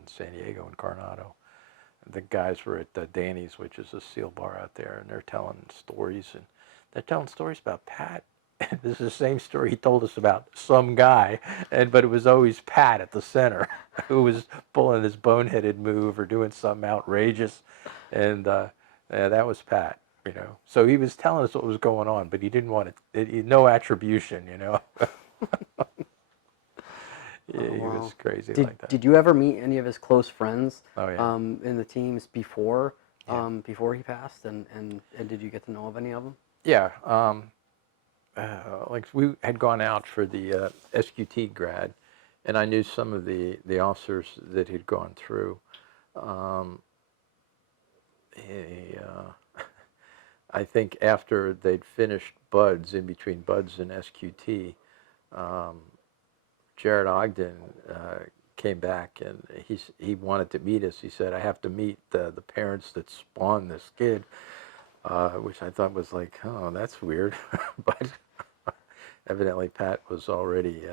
San Diego and Coronado, the guys were at Danny's, which is a seal bar out there, and they're telling stories, and they're telling stories about Pat. And this is the same story he told us about some guy, but it was always Pat at the center who was pulling this boneheaded move or doing something outrageous, and that was Pat. So he was telling us what was going on, but he didn't want it. No attribution. He Wow. was crazy like that. Did you ever meet any of his close friends Oh yeah. in the teams before Yeah. before he passed, and did you get to know of any of them? Yeah. Like we had gone out for the SQT grad, and I knew some of the officers that had gone through. I think after they'd finished buds, in between buds and SQT, Jared Ogden came back, and he wanted to meet us. He said, "I have to meet the parents that spawned this kid," which I thought was like, oh, that's weird. But evidently Pat was already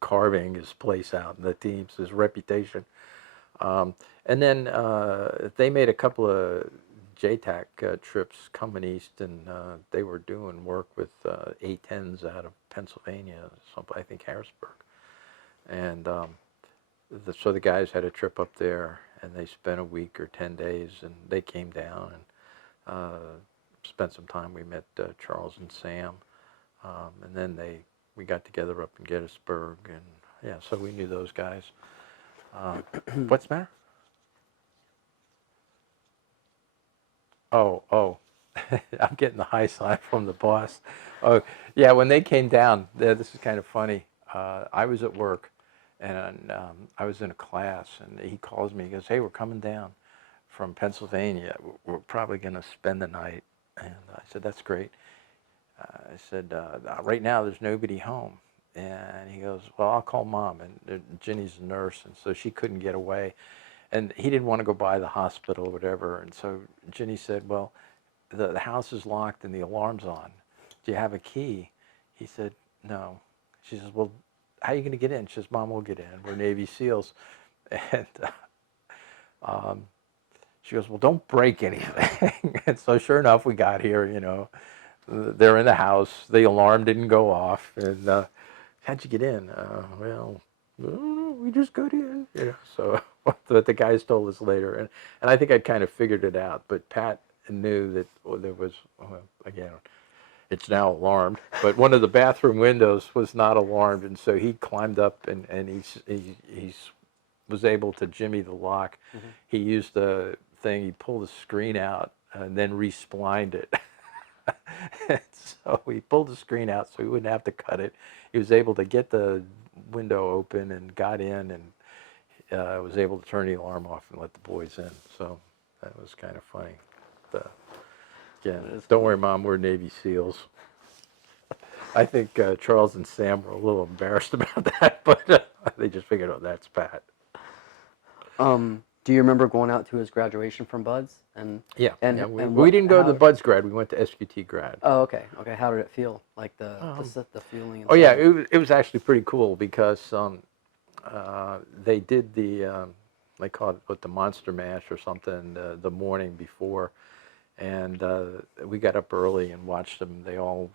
carving his place out in the teams, his reputation. And then they made a couple of JTAC trips coming east, and they were doing work with A-10s out of Pennsylvania, I think Harrisburg. And so the guys had a trip up there, and they spent a week or 10 days, and they came down and spent some time. We met Charles and Sam, and then we got together up in Gettysburg, and yeah, so we knew those guys. What's the matter? Oh, I'm getting the high sign from the boss. Oh, yeah, when they came down, this is kind of funny. I was at work, and I was in a class, and he calls me. He goes, "Hey, we're coming down from Pennsylvania. We're probably going to spend the night." And I said, "That's great." I said, "Right now, there's nobody home." And he goes, "Well, I'll call Mom." And Ginny's a nurse, and so she couldn't get away. And he didn't want to go by the hospital or whatever. And so Ginny said, "Well, the house is locked and the alarm's on. Do you have a key?" He said, "No." She says, "Well, how are you going to get in?" She says, "Mom, we'll get in. We're Navy SEALs." And she goes, "Well, don't break anything." And so sure enough, we got here, they're in the house. The alarm didn't go off. And how'd you get in? Well, we just got in. So but the guys told us later. And I think I kind of figured it out. But Pat knew that there was, again, it's now alarmed. But one of the bathroom windows was not alarmed. And so he climbed up and he was able to jimmy the lock. Mm-hmm. He used the thing, he pulled the screen out and then re-splined it. And so he pulled the screen out so he wouldn't have to cut it. He was able to get the window open and got in, and was able to turn the alarm off and let the boys in. So that was kind of funny. Again, don't worry, Mom, we're Navy SEALs. I think Charles and Sam were a little embarrassed about that, but they just figured, oh, that's Pat. Do you remember going out to his graduation from Buds? Yeah, we didn't go to the Buds grad. We went to SQT grad. Oh, okay. How did it feel? Like the feeling? Oh yeah, it was actually pretty cool because they did they called it the Monster Mash or something the morning before, and we got up early and watched them. They all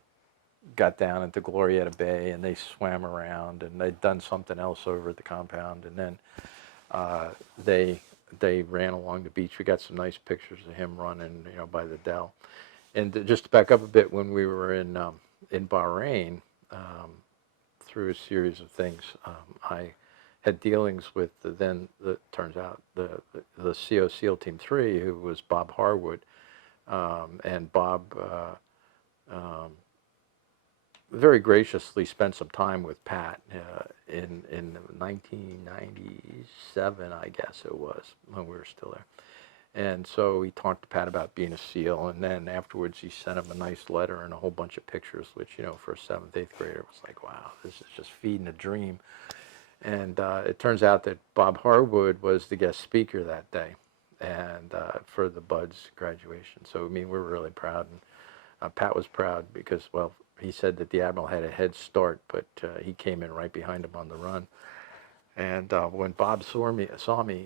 got down into Glorietta Bay and they swam around, and they'd done something else over at the compound, and then they ran along the beach. We got some nice pictures of him running, by the Dell. And just to back up a bit, when we were in Bahrain, through a series of things, I had dealings with turns out the CO SEAL Team 3, who was Bob Harwood, and Bob very graciously spent some time with Pat in 1997, I guess it was, when we were still there. And so he talked to Pat about being a SEAL, and then afterwards he sent him a nice letter and a whole bunch of pictures, which, for a 7th, 8th grader was like, wow, this is just feeding a dream. And it turns out that Bob Harwood was the guest speaker that day and for the Buds graduation. So, we're really proud, and Pat was proud because, well, he said that the Admiral had a head start, but he came in right behind him on the run. And when Bob saw me,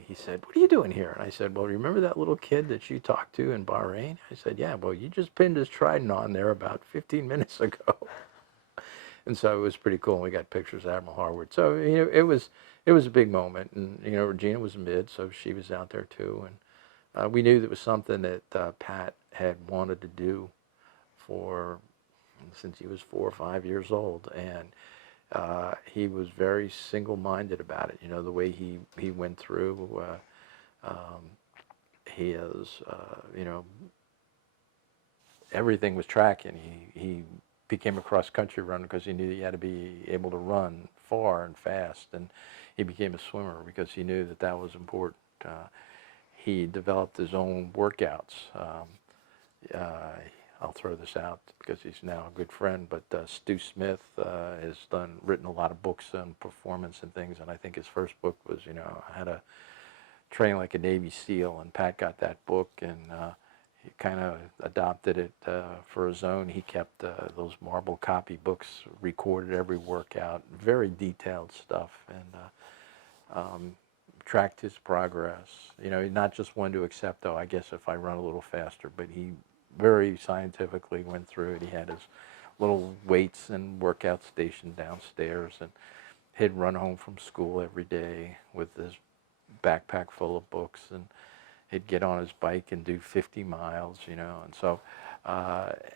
he said, "What are you doing here?" And I said, "Well, remember that little kid that you talked to in Bahrain?" I said, "Yeah, well, you just pinned his trident on there about 15 minutes ago." And so it was pretty cool. And we got pictures of Admiral Harwood. So, it was a big moment. And, Regina was mid, so she was out there too. And we knew that it was something that Pat had wanted to do since he was 4 or 5 years old. And he was very single-minded about it. The way he went through, he is, everything was tracking. He became a cross-country runner because he knew he had to be able to run far and fast, and he became a swimmer because he knew that was important. He developed his own workouts. I'll throw this out because he's now a good friend, but Stu Smith has written a lot of books on performance and things, and I think his first book was, how to train like a Navy SEAL, and Pat got that book, and he kind of adopted it for his own. He kept those marble copy books, recorded every workout, very detailed stuff, and tracked his progress. You know, he not just wanted to accept, oh, I guess if I run a little faster, but he very scientifically went through it. He had his little weights and workout station downstairs, and he'd run home from school every day with his backpack full of books, and he'd get on his bike and do 50 miles, you know, and so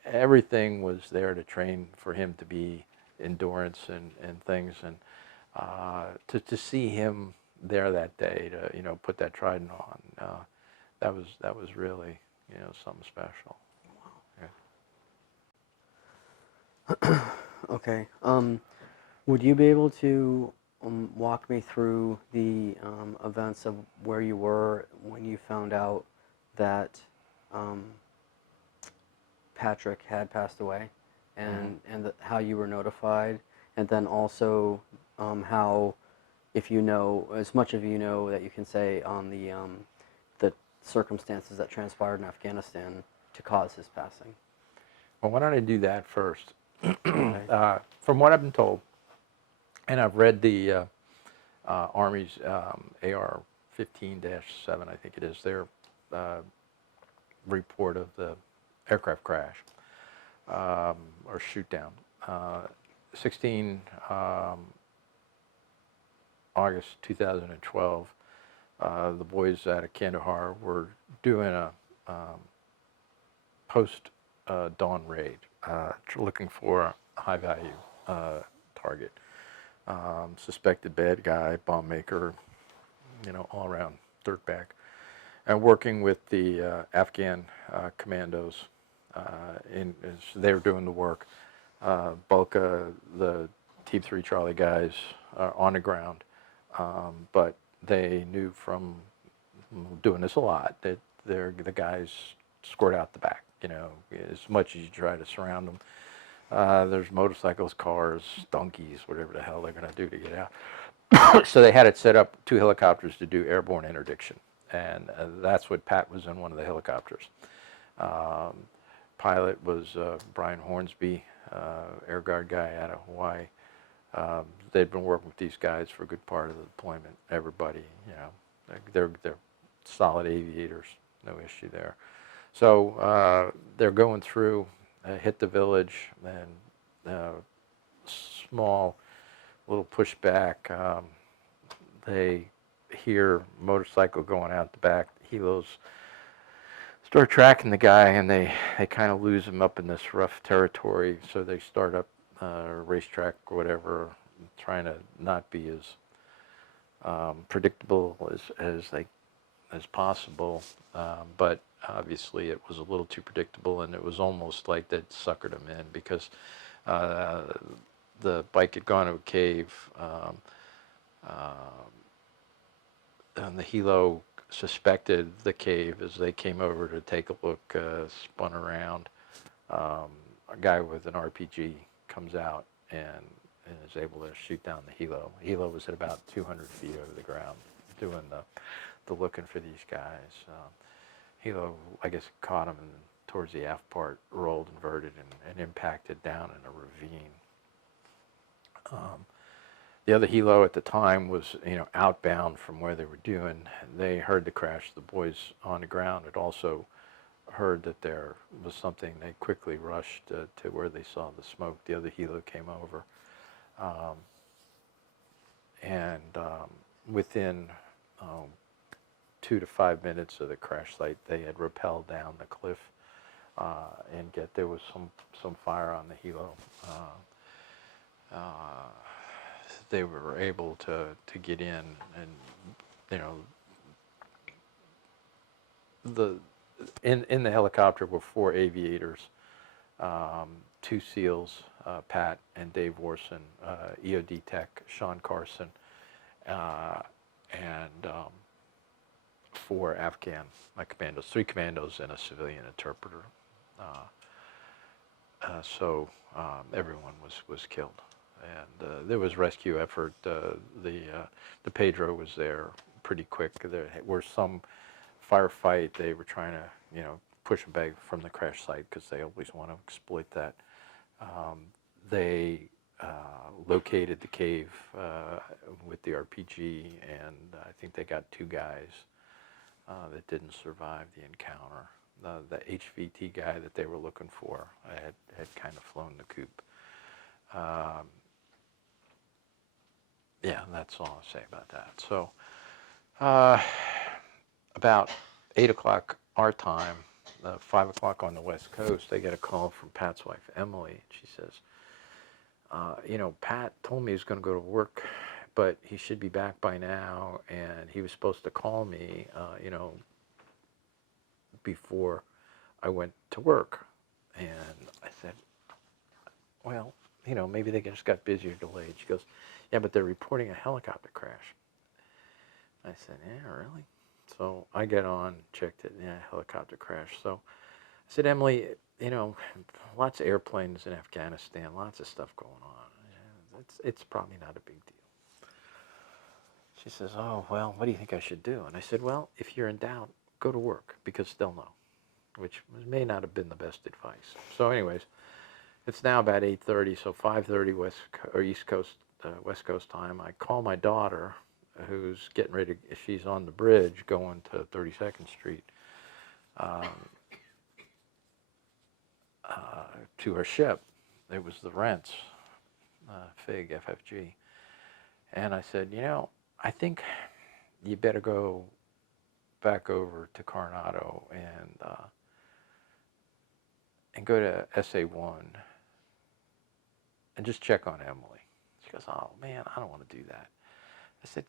everything was there to train for him to be endurance and things, and to see him there that day, to, you know, put that trident on, that was really, you know, something special. Yeah. Okay. Would you be able to walk me through the events of where you were when you found out that Patrick had passed away, and how you were notified, and then also how, if you know as much as you know that you can say on the circumstances that transpired in Afghanistan to cause his passing? Well, why don't I do that first? Okay. From what I've been told, and I've read the Army's AR-15-7, I think it is, their report of the aircraft crash or shoot down. 16 August 2012, the boys out of Kandahar were doing a post-dawn raid, looking for a high-value target. Suspected bad guy, bomb maker, you know, all around dirtbag, and working with the Afghan commandos. As they were doing the work, bulk of the Team 3 Charlie guys are on the ground, but they knew from doing this a lot that the guys squirt out the back. You know, as much as you try to surround them. There's motorcycles, cars, donkeys, whatever the hell they're going to do to get out. So they had it set up 2 helicopters to do airborne interdiction, and that's what Pat was in, one of the helicopters. Pilot was Brian Hornsby, Air Guard guy out of Hawaii. They'd been working with these guys for a good part of the deployment. Everybody, you know, they're solid aviators, no issue there. So they're going through. Hit the village, and small little pushback. They hear motorcycle going out the back. Helos start tracking the guy, and they kind of lose him up in this rough territory. So they start up a racetrack or whatever, trying to not be as predictable as possible, but obviously it was a little too predictable, and it was almost like they'd suckered him in, because the bike had gone to a cave, and the helo suspected the cave as they came over to take a look, spun around. A guy with an RPG comes out and is able to shoot down the helo. Helo was at about 200 feet over the ground doing the looking for these guys. Helo, I guess, caught him, and towards the aft part rolled, inverted, and impacted down in a ravine. The other helo at the time was, you know, outbound from where they were doing. They heard the crash. The boys on the ground had also heard that there was something. They quickly rushed to where they saw the smoke. The other helo came over, and within 2 to 5 minutes of the crash site, they had rappelled down the cliff, and there was some fire on the helo. They were able to get in, and, you know, in the helicopter were 4 aviators, 2 SEALs, Pat and Dave Warson, EOD tech Sean Carson, and 4 Afghan commandos, 3 commandos and a civilian interpreter. So everyone was killed, and there was rescue effort. The Pedro was there pretty quick. There were some firefight. They were trying to, you know, push them back from the crash site, because they always want to exploit that. They located the cave with the RPG, and I think they got 2 guys that didn't survive the encounter. The HVT guy that they were looking for had kind of flown the coop. Yeah, that's all I'll say about that. So about 8 o'clock our time, 5 o'clock on the West Coast, I get a call from Pat's wife, Emily. She says, Pat told me he was going to go to work, but he should be back by now, and he was supposed to call me, before I went to work. And I said, well, maybe they just got busy or delayed. She goes, yeah, but they're reporting a helicopter crash. I said, yeah, really? So I get on, checked it, yeah, helicopter crash. So I said, Emily, lots of airplanes in Afghanistan, lots of stuff going on. It's probably not a big deal. She says, oh, well, what do you think I should do? And I said, well, if you're in doubt, go to work, because they'll know, which may not have been the best advice. So anyways, it's now about 8:30, so 5:30 West Coast time. I call my daughter, who's getting ready to, she's on the bridge going to 32nd Street to her ship. It was the Rents, FIG, FFG. And I said, I think you better go back over to Coronado and go to SA1 and just check on Emily. She goes, oh man, I don't want to do that. I said,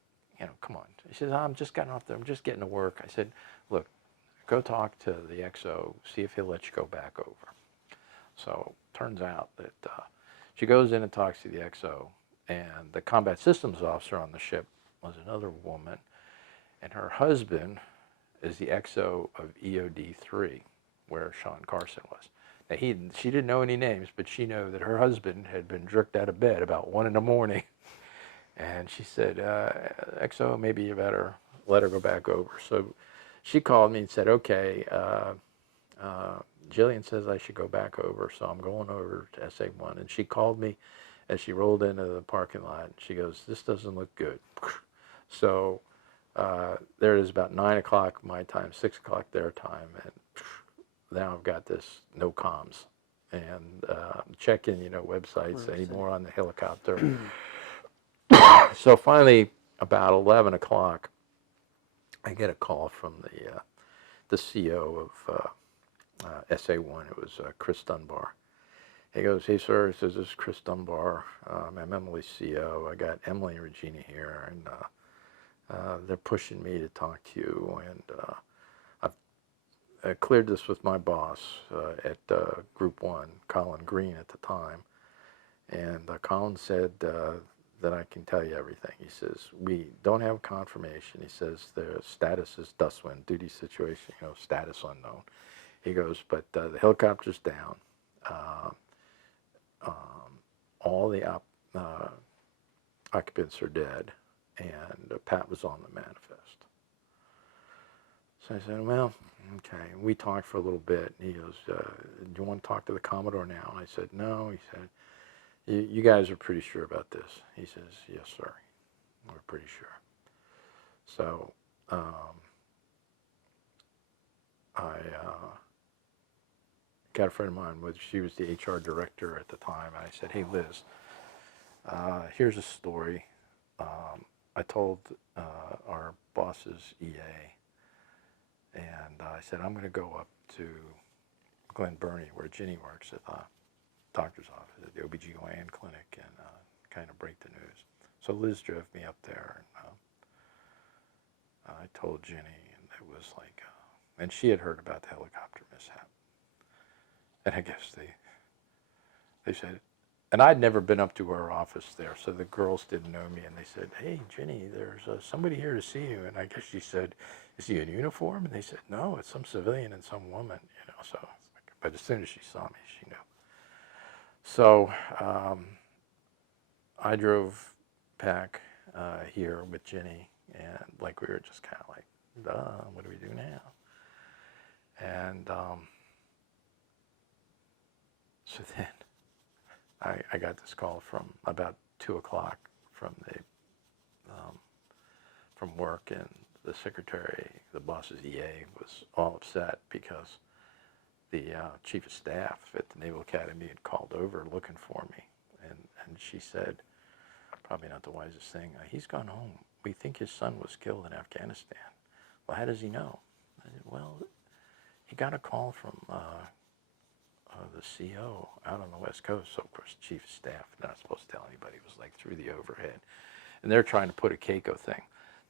come on. She says, I'm just getting off there. I'm just getting to work. I said, look, go talk to the XO, see if he'll let you go back over. So turns out that she goes in and talks to the XO, and the combat systems officer on the ship was another woman, and her husband is the XO of EOD-3, where Sean Carson was. Now, she didn't know any names, but she knew that her husband had been jerked out of bed about 1 in the morning. And she said, XO, maybe you better let her go back over. So she called me and said, okay, Jillian says I should go back over, so I'm going over to SA1. And she called me as she rolled into the parking lot. She goes, this doesn't look good. So there it is, about 9 o'clock my time, 6 o'clock their time, and now I've got this no comms. And checking, websites anymore on the helicopter. So finally, about 11 o'clock, I get a call from the CO of SA1. It was Chris Dunbar. He goes, hey, sir, he says, this is Chris Dunbar. I'm Emily's CO. I got Emily and Regina here, and they're pushing me to talk to you. And I cleared this with my boss at Group 1, Colin Green at the time. And Colin said that I can tell you everything. He says, we don't have confirmation. He says, their status is dustwind, duty situation, status unknown. He goes, but the helicopter's down. All the occupants are dead, and Pat was on the manifest. So I said, well, okay. We talked for a little bit, and he goes, do you want to talk to the Commodore now? And I said, no. He said, you guys are pretty sure about this? He says, yes, sir. We're pretty sure. So I got a friend of mine, she was the HR director at the time, and I said, hey, Liz, here's a story. I told our boss's EA, and I said, I'm going to go up to Glen Burnie, where Ginny works at the doctor's office at the OBGYN clinic, and kind of break the news. So Liz drove me up there, and I told Ginny, and it was like, and she had heard about the helicopter mishap. And I guess they said, and I'd never been up to her office there, so the girls didn't know me, and they said, hey, Ginny, there's somebody here to see you. And I guess she said, is he in uniform? And they said, no, it's some civilian and some woman, so, but as soon as she saw me, she knew. So I drove back here with Ginny, and like we were just kind of like, duh, what do we do now? And so then I got this call from about 2 o'clock from from work, and the secretary, the boss's EA, was all upset because the chief of staff at the Naval Academy had called over looking for me, and she said, probably not the wisest thing, he's gone home. We think his son was killed in Afghanistan. Well, how does he know? I said, well, he got a call from the CO out on the West Coast. So, of course, chief of staff, not supposed to tell anybody, it was like through the overhead. And they're trying to put a Keiko thing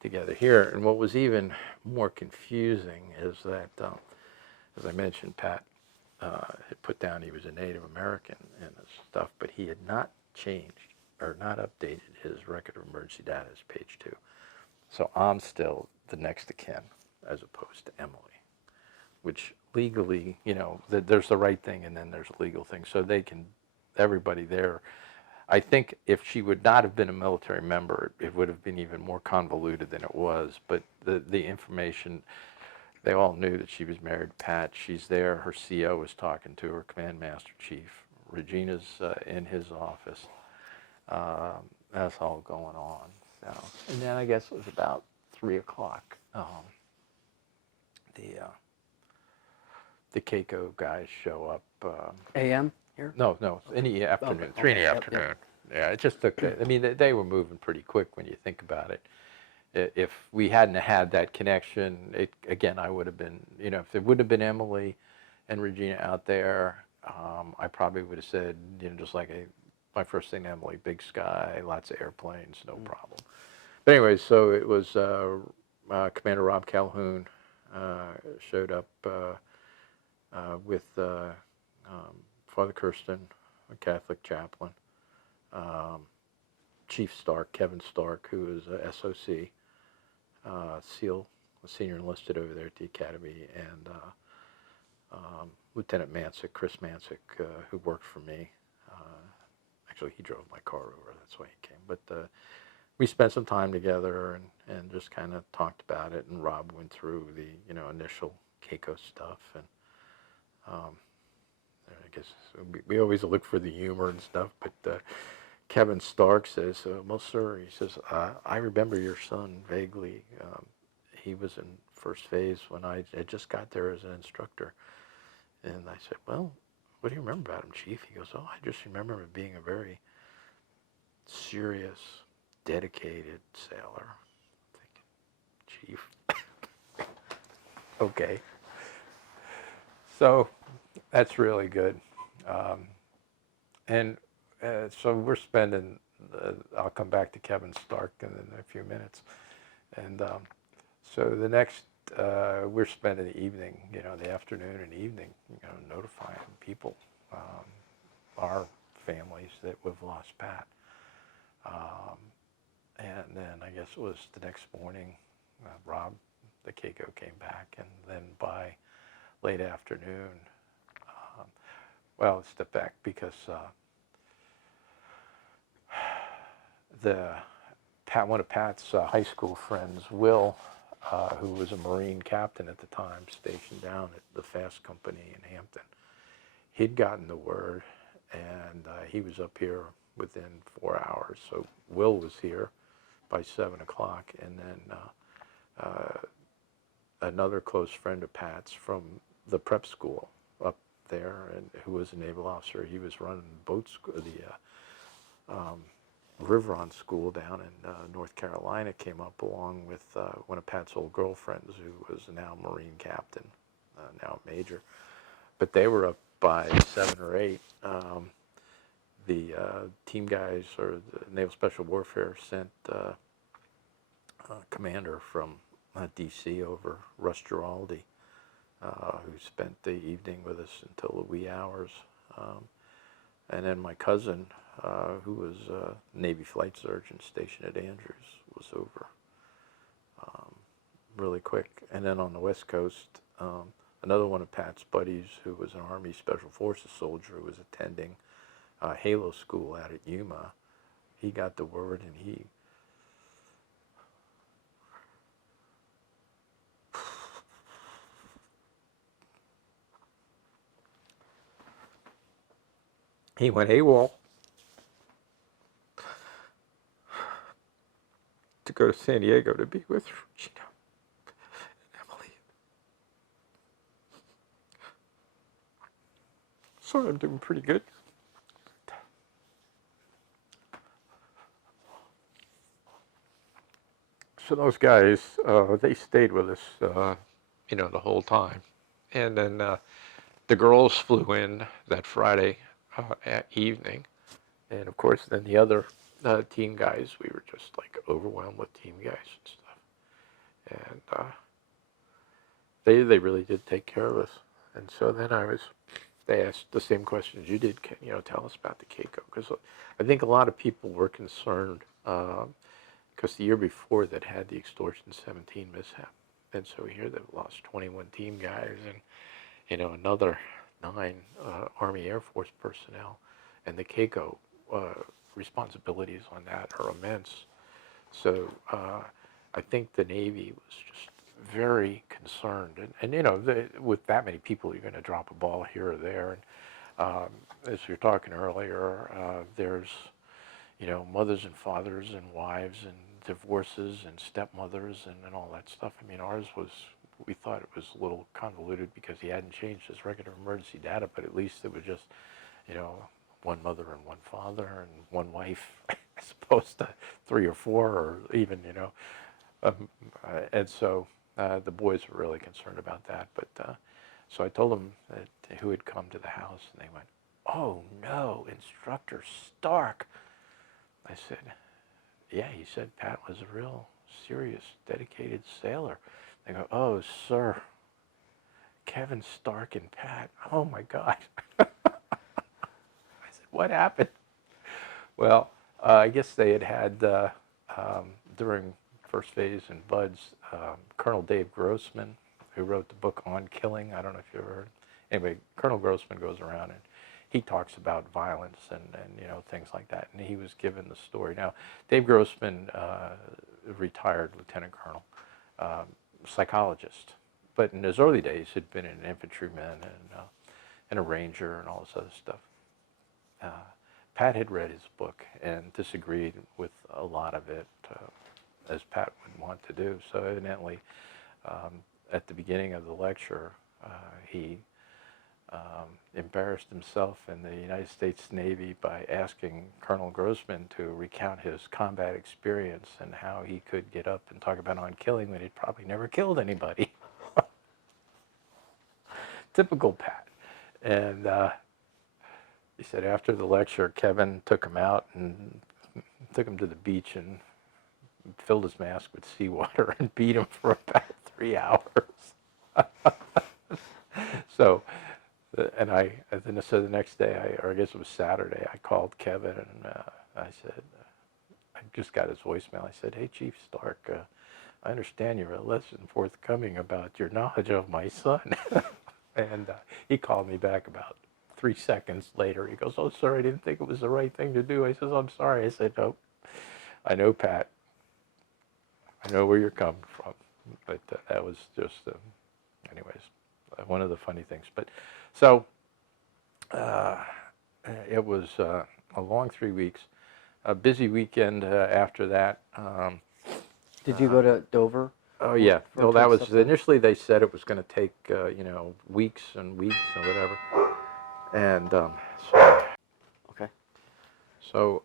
together here. And what was even more confusing is that, as I mentioned, Pat had put down he was a Native American and stuff, but he had not changed or not updated his record of emergency data as page 2. So I'm still the next of kin as opposed to Emily, which legally, you know, there's the right thing and then there's a legal thing. So they can, everybody there, I think if she would not have been a military member, it would have been even more convoluted than it was. But the information, they all knew that she was married to Pat. She's there. Her CO was talking to her, Command Master Chief. Regina's in his office. That's all going on. So, and then I guess it was about 3 o'clock. The Keiko guys show up. AM here? No, in the afternoon, Okay, 3 in the yep, afternoon. yep. Yeah, it just took, I mean, they were moving pretty quick when you think about it. If we hadn't had that connection, again, I would have been, you know, if there would have been Emily and Regina out there, I probably would have said, you know, just like my first thing to Emily, big sky, lots of airplanes, no problem. But anyway, so it was Commander Rob Calhoun showed up with Father Kirsten, a Catholic chaplain, Chief Stark, Kevin Stark, who is a SOC, SEAL, a senior enlisted over there at the Academy, and Lieutenant Mansick, Chris Mansick, who worked for me. Actually, he drove my car over, that's why he came. But we spent some time together and just kind of talked about it, and Rob went through the, you know, initial Keiko stuff, and I guess we always look for the humor and stuff, but Kevin Stark says, well, sir, he says, I remember your son vaguely. He was in first phase when I had just got there as an instructor. And I said, well, what do you remember about him, Chief? He goes, oh, I just remember him being a very serious, dedicated sailor. I'm thinking, Chief, okay. So that's really good. So we're spending, I'll come back to Kevin Stark in a few minutes. And so the next, we're spending the evening, you know, the afternoon and evening, you know, notifying people, our families that we've lost Pat. And then I guess it was the next morning, Rob, the Keiko, came back, and then by late afternoon, well, let's step back because one of Pat's high school friends, Will, who was a Marine captain at the time, stationed down at the Fast Company in Hampton, he'd gotten the word, and he was up here within 4 hours. So Will was here by 7 o'clock, and then another close friend of Pat's from the prep school up there, and who was a naval officer. He was running boat school, the Riveron School down in North Carolina, came up along with one of Pat's old girlfriends, who was now Marine captain, now major. But they were up by 7 or 8. The team guys, or the Naval Special Warfare, sent a commander from D.C. over, Russ Giraldi, who spent the evening with us until the wee hours. And then my cousin, who was a Navy flight surgeon stationed at Andrews, was over really quick. And then on the West Coast, another one of Pat's buddies, who was an Army Special Forces soldier who was attending Halo School out at Yuma, he got the word, and he went AWOL. to go to San Diego to be with Regina and Emily. So I'm doing pretty good. So those guys, they stayed with us, the whole time. And then the girls flew in that Friday evening. And of course, then the other team guys, we were just like overwhelmed with team guys and stuff. And they really did take care of us. And so then they asked the same questions you did, tell us about the Keiko. Because I think a lot of people were concerned, because the year before that had the Extortion 17 mishap. And so here they've lost 21 team guys and, another 9 Army Air Force personnel. And the Keiko responsibilities on that are immense. So I think the Navy was just very concerned. And with that many people, you're going to drop a ball here or there. And as we were talking earlier, there's, mothers and fathers and wives and divorces and stepmothers and all that stuff. I mean, ours was, we thought it was a little convoluted because he hadn't changed his record of emergency data, but at least it was just, one mother and one father and one wife, as opposed to 3 or 4 or even, and so the boys were really concerned about that. But so I told them that who had come to the house, and they went, "Oh no, Instructor Stark." I said, "Yeah," he said, "Pat was a real serious, dedicated sailor." They go, "Oh, sir, Kevin Stark and Pat, oh my God." I said, "What happened?" Well, I guess they had during first phase and Buds, Colonel Dave Grossman, who wrote the book On Killing. I don't know if you ever heard. Anyway, Colonel Grossman goes around and he talks about violence and things like that. And he was given the story. Now, Dave Grossman, retired lieutenant colonel, psychologist, but in his early days had been an infantryman and a ranger and all this other stuff. Pat had read his book and disagreed with a lot of it, as Pat would want to do. So evidently, at the beginning of the lecture, he embarrassed himself in the United States Navy by asking Colonel Grossman to recount his combat experience and how he could get up and talk about on killing when he'd probably never killed anybody. Typical Pat. And he said after the lecture, Kevin took him out and took him to the beach and filled his mask with seawater and beat him for about 3 hours. So, and then so the next day, or I guess it was Saturday, I called Kevin and I said, I just got his voicemail. I said, "Hey, Chief Stark, I understand you're less than forthcoming about your knowledge of my son." And he called me back about 3 seconds later. He goes, "Oh, sir, I didn't think it was the right thing to do." I says, "I'm sorry." I said, "No, I know, Pat. I know where you're coming from." But that was just, anyways, one of the funny things. But so it was a long 3 weeks, a busy weekend after that. Did you go to Dover? Oh yeah. For Well, that was something? initially they said it was going to take weeks and weeks and whatever. And Okay. so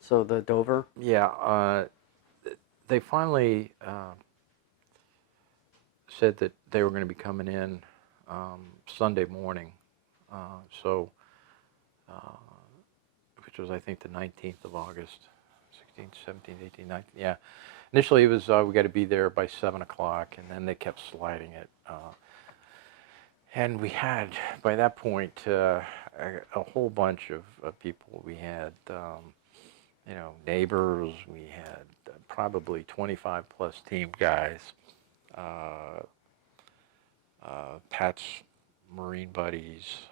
So the Dover? yeah, they finally said that they were going to be coming in Sunday morning. So which was I think the 19th of August, 16th, 17th, 18th, 19th. Yeah. Initially, it was we got to be there by 7 o'clock, and then they kept sliding it. And we had, by that point, a whole bunch of people. We had, neighbors. We had probably 25 plus team guys. Pat's Marine buddies.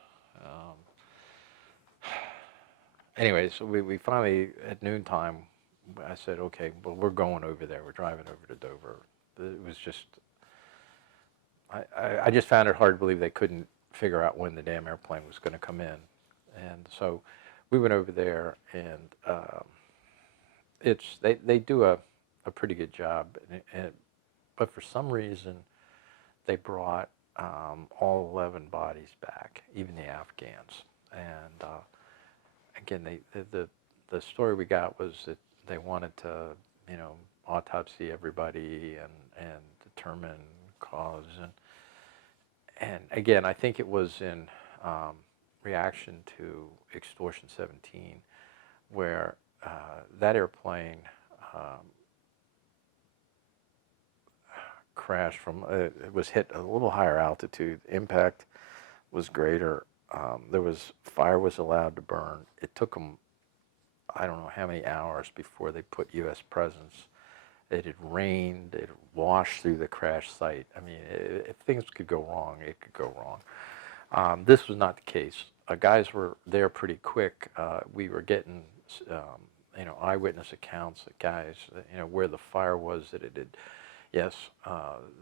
Anyway, so we finally, at noontime, I said, "Okay, well, we're going over there. We're driving over to Dover." It was just, I just found it hard to believe they couldn't figure out when the damn airplane was going to come in. And so we went over there, and they do a pretty good job, but for some reason they brought all 11 bodies back, even the Afghans. And again, the story we got was that they wanted to, autopsy everybody and determine cause. And again, I think it was in reaction to Extortion 17, where that airplane crashed from, it was hit a little higher altitude. Impact was greater. Fire was allowed to burn. It took them, I don't know how many hours before they put U.S. presence. It had rained. It washed through the crash site. I mean, if things could go wrong, it could go wrong. This was not the case. Guys were there pretty quick. We were getting, eyewitness accounts of guys, where the fire was, that it did. Yes,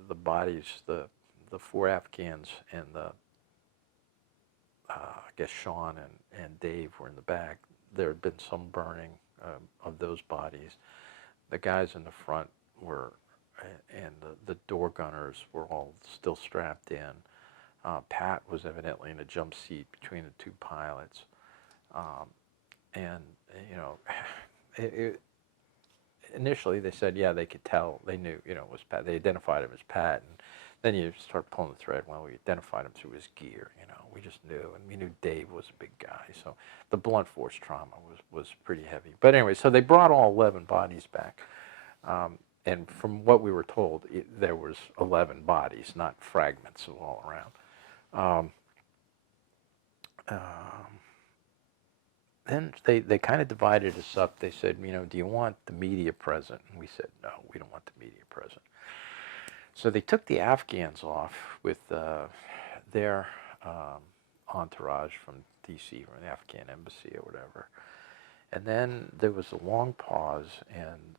the bodies, the 4 Afghans and I guess Sean and Dave were in the back. There had been some burning of those bodies. The guys in the front were, and the door gunners were all still strapped in. Pat was evidently in a jump seat between the 2 pilots. And, initially they said, yeah, they could tell. They knew, it was Pat. They identified him as Pat. And then you start pulling the thread. Well, we identified him through his gear, We just knew. And we knew Dave was a big guy. So the blunt force trauma was pretty heavy. But anyway, so they brought all 11 bodies back. And from what we were told, there was 11 bodies, not fragments of all around. Then they kind of divided us up. They said, do you want the media present? And we said, no, we don't want the media present. So they took the Afghans off with their entourage from D.C. or the Afghan embassy or whatever. And then there was a long pause, and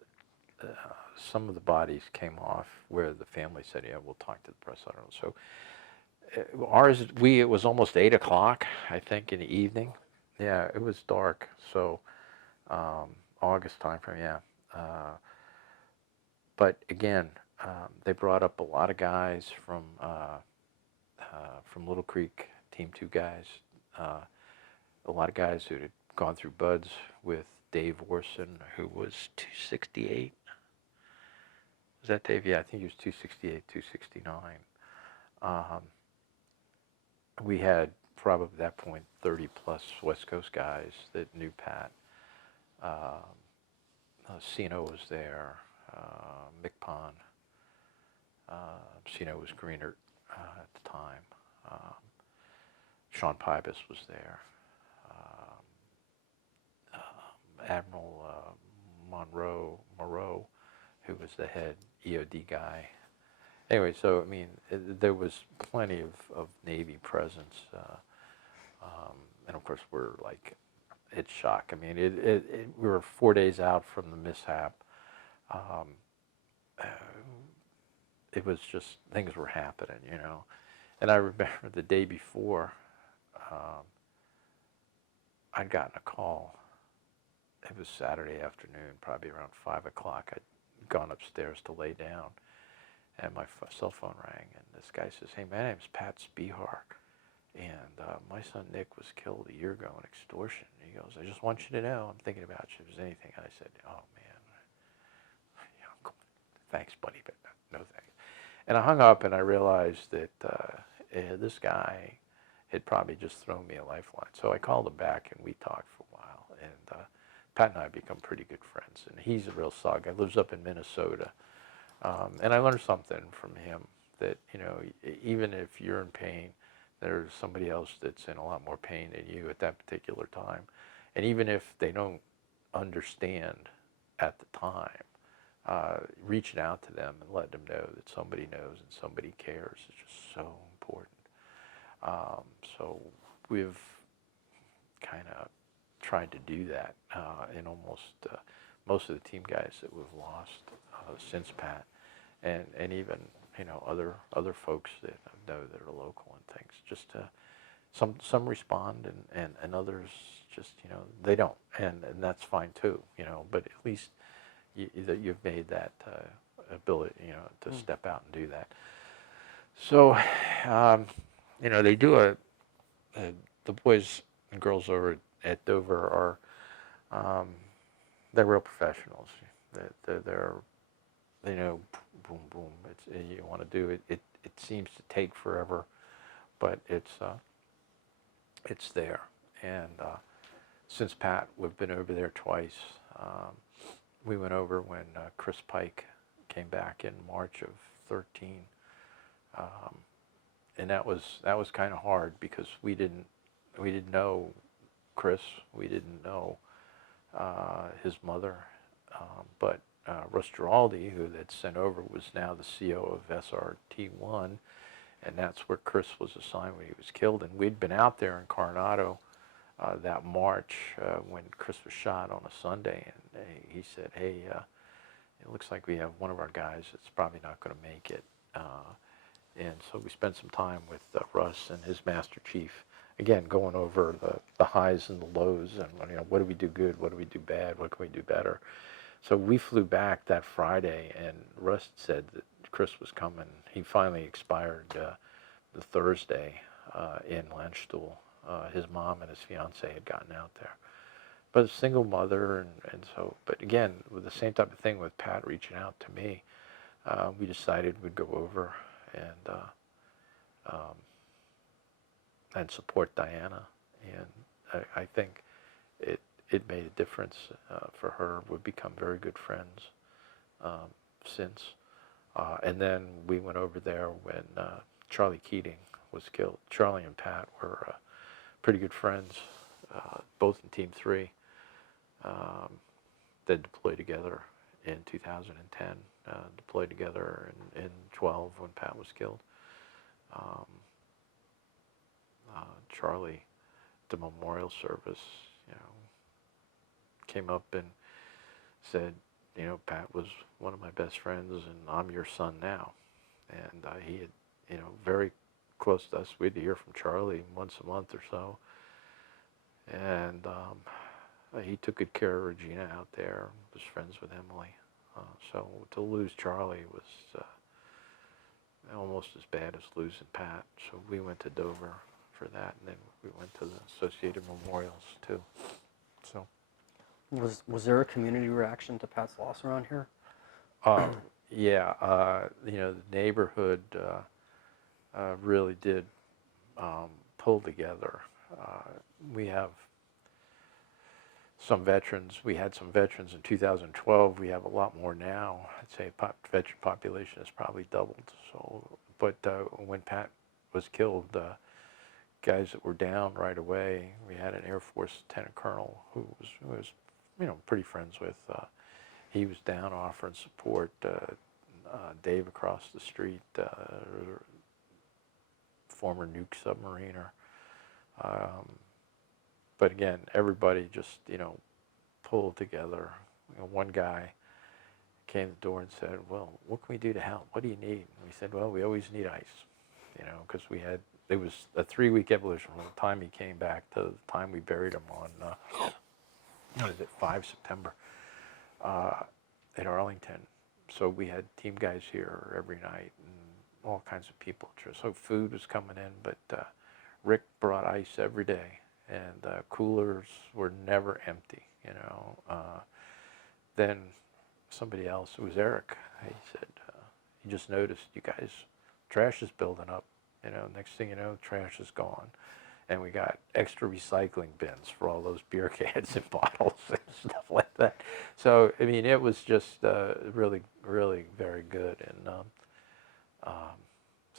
some of the bodies came off where the family said, yeah, we'll talk to the press. I don't know. So it was almost 8 o'clock, I think, in the evening. Yeah, it was dark. So August time frame, yeah. But again, they brought up a lot of guys from Little Creek, Team 2 guys. A lot of guys who had gone through buds with Dave Orson, who was 268. Was that Dave? Yeah, I think he was 268, 269. We had probably at that point 30 plus West Coast guys that knew Pat. Sino was there, Mick Pond. Sino was Greenert at the time. Sean Pybus was there. Admiral Moreau, who was the head EOD guy. Anyway, so, I mean, there was plenty of Navy presence. And, of course, we're like, it's shock. I mean, we were 4 days out from the mishap. It was just, things were happening, And I remember the day before, I'd gotten a call. It was Saturday afternoon, probably around 5 o'clock. I'd gone upstairs to lay down, and my cell phone rang, and this guy says, hey, my name's Pat Spihar, and my son Nick was killed a year ago in extortion. He goes, I just want you to know I'm thinking about you if there's anything. I said, oh, man, thanks, buddy, but no thanks. And I hung up, and I realized that this guy had probably just thrown me a lifeline. So I called him back, and we talked for a while, and Pat and I become pretty good friends, and he's a real solid guy. Lives up in Minnesota, and I learned something from him that, even if you're in pain, there's somebody else that's in a lot more pain than you at that particular time. And even if they don't understand at the time, reaching out to them and letting them know that somebody knows and somebody cares is just so important. So we've kind of tried to do that in almost most of the team guys that we've lost since Pat, and even other folks that I know that are local and things. Just some respond and others just they don't, and that's fine too. But at least that you've made that ability, to step out and do that. So, they do the boys and girls over at Dover are, they're real professionals. They're they know, boom, boom. You want to do it. It seems to take forever, but it's there. And since Pat, we've been over there twice. We went over when Chris Pike came back in March of 13, and that was kind of hard because we didn't know Chris, we didn't know his mother, but Russ Giraldi, who they'd sent over, was now the CO of SRT-1, and that's where Chris was assigned when he was killed. And we'd been out there in Coronado that March when Chris was shot on a Sunday, and he said, hey, it looks like we have one of our guys that's probably not going to make it. And so we spent some time with Russ and his Master Chief, again, going over the highs and the lows, and what do we do good, what do we do bad, what can we do better. So we flew back that Friday, and Russ said that Chris was coming. He finally expired the Thursday in Landstuhl. His mom and his fiance had gotten out there. But a single mother, and so, but again, with the same type of thing with Pat reaching out to me, we decided we'd go over and support Diana. And I think it made a difference for her. We've become very good friends since. And then we went over there when Charlie Keating was killed. Charlie and Pat were pretty good friends, both in Team 3. They deployed together in 2010, deployed together in 12 when Pat was killed. Charlie, the memorial service, came up and said, Pat was one of my best friends, and I'm your son now. And he had, very close to us. We'd hear from Charlie once a month or so. And he took good care of Regina out there, was friends with Emily. So to lose Charlie was almost as bad as losing Pat. So we went to Dover for that, and then we went to the Associated Memorials too. So Was there a community reaction to Pat's loss around here? yeah, the neighborhood really did pull together. We have some veterans. We had some veterans in 2012. We have a lot more now. I'd say veteran population has probably doubled. So, but when Pat was killed, guys that were down right away, we had an Air Force Lieutenant Colonel who was pretty friends with. He was down offering support. Dave across the street, former nuke submariner. But again, everybody just, pulled together. One guy came to the door and said, well, what can we do to help? What do you need? And we said, well, we always need ice, because it was a 3-week evolution from the time he came back to the time we buried him on, 5 September in Arlington. So we had team guys here every night and all kinds of people. So food was coming in, but Rick brought ice every day, and coolers were never empty, Then somebody else, it was Eric, he said, he just noticed, you guys, trash is building up. Next thing you know, trash is gone. And we got extra recycling bins for all those beer cans and bottles and stuff like that. So, it was just really, really very good. And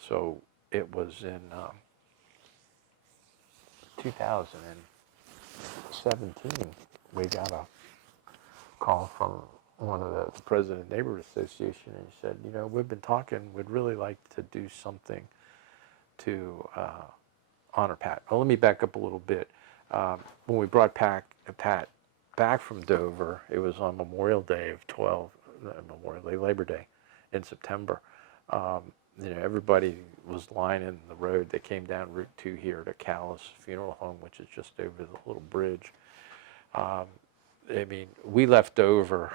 so it was in 2017, we got a call from one of the president of the Neighborhood Association, and he said, we've been talking, we'd really like to do something to honor Pat. Well, let me back up a little bit. When we brought Pat back from Dover, it was on Memorial Day of Labor Day in September. Everybody was lining the road. They came down Route 2 here to Callis Funeral Home, which is just over the little bridge. We left Dover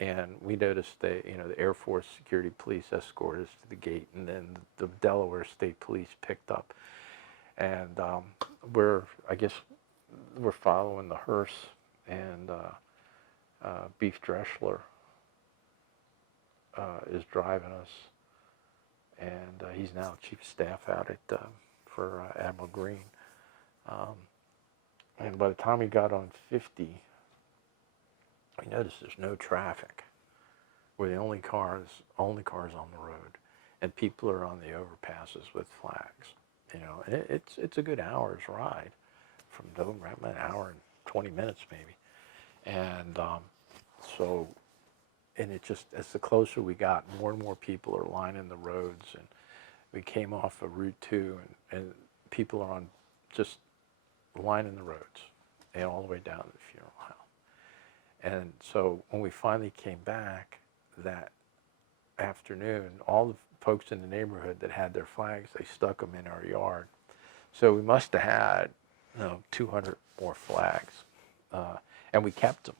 and we noticed the Air Force security police escorted us to the gate, and then the Delaware State Police picked up, and I guess we're following the hearse, and Beef Dreschler is driving us, and he's now chief of staff out at for Admiral Green. And by the time we got on 50, we noticed there's no traffic. We're the only cars on the road, and people are on the overpasses with flags. And it's a good hour's ride from Dover, an hour and 20 minutes maybe. And and it just, as the closer we got, more and more people are lining the roads, and we came off of Route 2, and people are on just lining the roads, and all the way down to the funeral house. And so when we finally came back that afternoon, all the folks in the neighborhood that had their flags, they stuck them in our yard. So we must have had 200 more flags, and we kept them.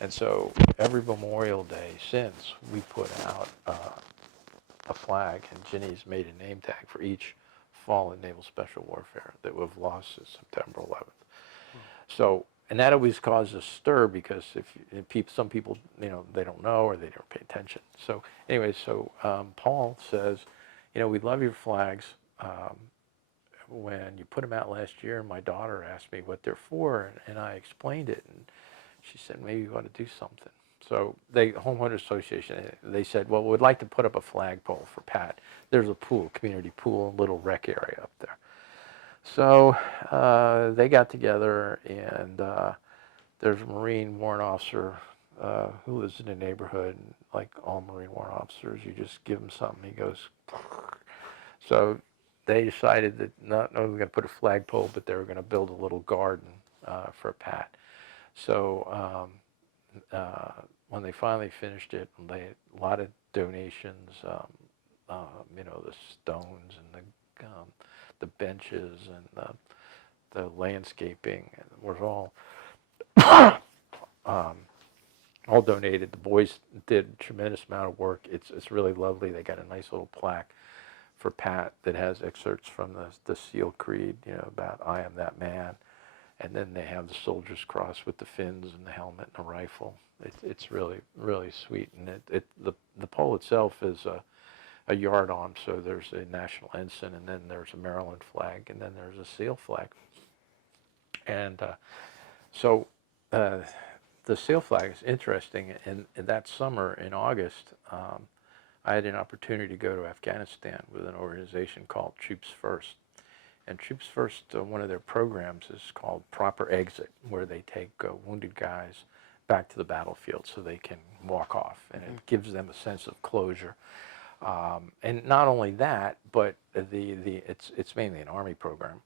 And so every Memorial Day since, we put out a flag, and Ginny's made a name tag for each fallen naval special warfare that we've lost since September 11th. So, and that always causes a stir, because if some people, they don't know, or they don't pay attention. So anyway, Paul says, we love your flags. When you put them out last year, my daughter asked me what they're for, and I explained it, and she said, maybe you ought to do something. So the Homeowners Association, they said, well, we'd like to put up a flagpole for Pat. There's a pool, community pool, and little rec area up there. So they got together, and there's a Marine warrant officer who lives in the neighborhood. And like all Marine warrant officers, you just give him something, he goes. So they decided that not only were we going to put a flagpole, but they were going to build a little garden for Pat. So when they finally finished it, a lot of donations, the stones and the benches and the landscaping was all donated. The boys did a tremendous amount of work. It's really lovely. They got a nice little plaque for Pat that has excerpts from the SEAL Creed, about "I am that man," and then they have the soldier's cross with the fins and the helmet and the rifle. It's really, really sweet, and the pole itself is a yard-arm, so there's a national ensign, and then there's a Maryland flag, and then there's a SEAL flag. And so the SEAL flag is interesting. And that summer in August, I had an opportunity to go to Afghanistan with an organization called Troops First. And Troops First, one of their programs is called Proper Exit, where they take wounded guys back to the battlefield so they can walk off, and it gives them a sense of closure. And not only that, but it's mainly an Army program,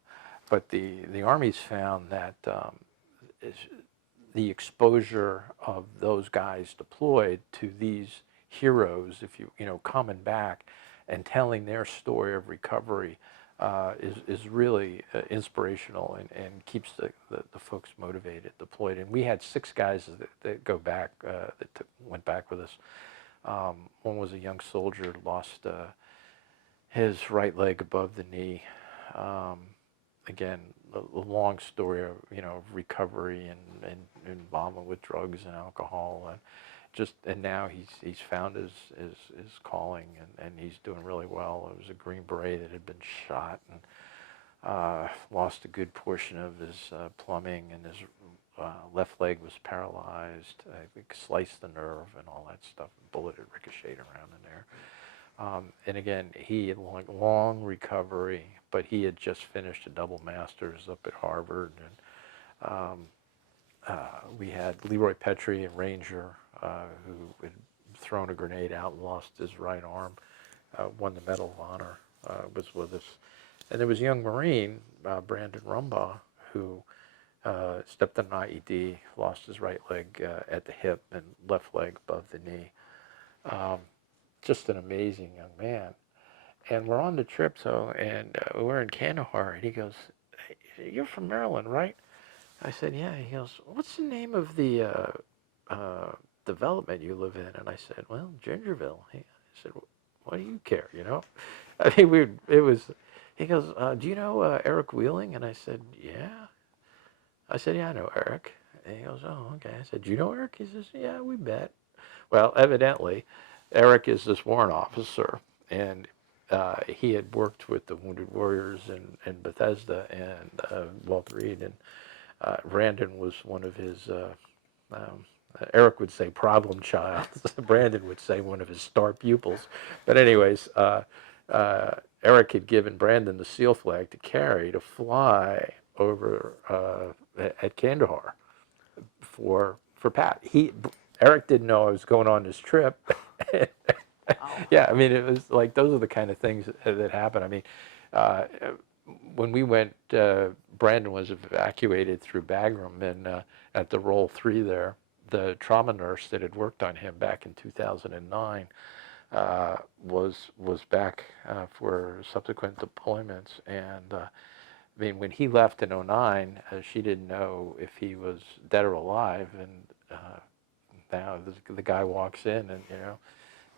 but the Army's found that the exposure of those guys deployed to these heroes, if coming back and telling their story of recovery, is really inspirational and keeps the folks motivated, deployed. And we had 6 guys that go back, that went back with us. One was a young soldier, lost his right leg above the knee. Again, a long story of recovery and involvement with drugs and alcohol, and now he's found his calling, and he's doing really well. It was a Green Beret that had been shot and lost a good portion of his plumbing, and his left leg was paralyzed. It sliced the nerve and all that stuff. A bullet had ricocheted around in there. And again, he had long recovery, but he had just finished a double master's up at Harvard. And we had Leroy Petrie, a Ranger, who had thrown a grenade out and lost his right arm, won the Medal of Honor, was with us. And there was a young Marine, Brandon Rumbaugh, who stepped on an IED, lost his right leg at the hip and left leg above the knee. Just an amazing young man. And we're on the trip, and we're in Kandahar, and he goes, "Hey, you're from Maryland, right?" I said, "Yeah." He goes, "What's the name of the development you live in? And I said, well, Gingerville. I said, what do you care, you know? I mean, he goes, do you know Eric Wheeling? And I said, yeah. I said, yeah, I know Eric. And he goes, oh, okay. I said, do you know Eric? He says, yeah, we met. Well, evidently, Eric is this warrant officer, and he had worked with the Wounded Warriors in Bethesda and Walter Reed, and Brandon was one of his, Eric would say problem child. Brandon would say one of his star pupils. But anyways, Eric had given Brandon the SEAL flag to carry to fly over at Kandahar for Pat. Eric didn't know I was going on this trip. Yeah, I mean, it was like those are the kind of things that happen. I mean, when we went, Brandon was evacuated through Bagram, and at the Roll 3 there, the trauma nurse that had worked on him back in 2009 was back for subsequent deployments, and I mean, when he left in 09, she didn't know if he was dead or alive, and now the guy walks in, and you know,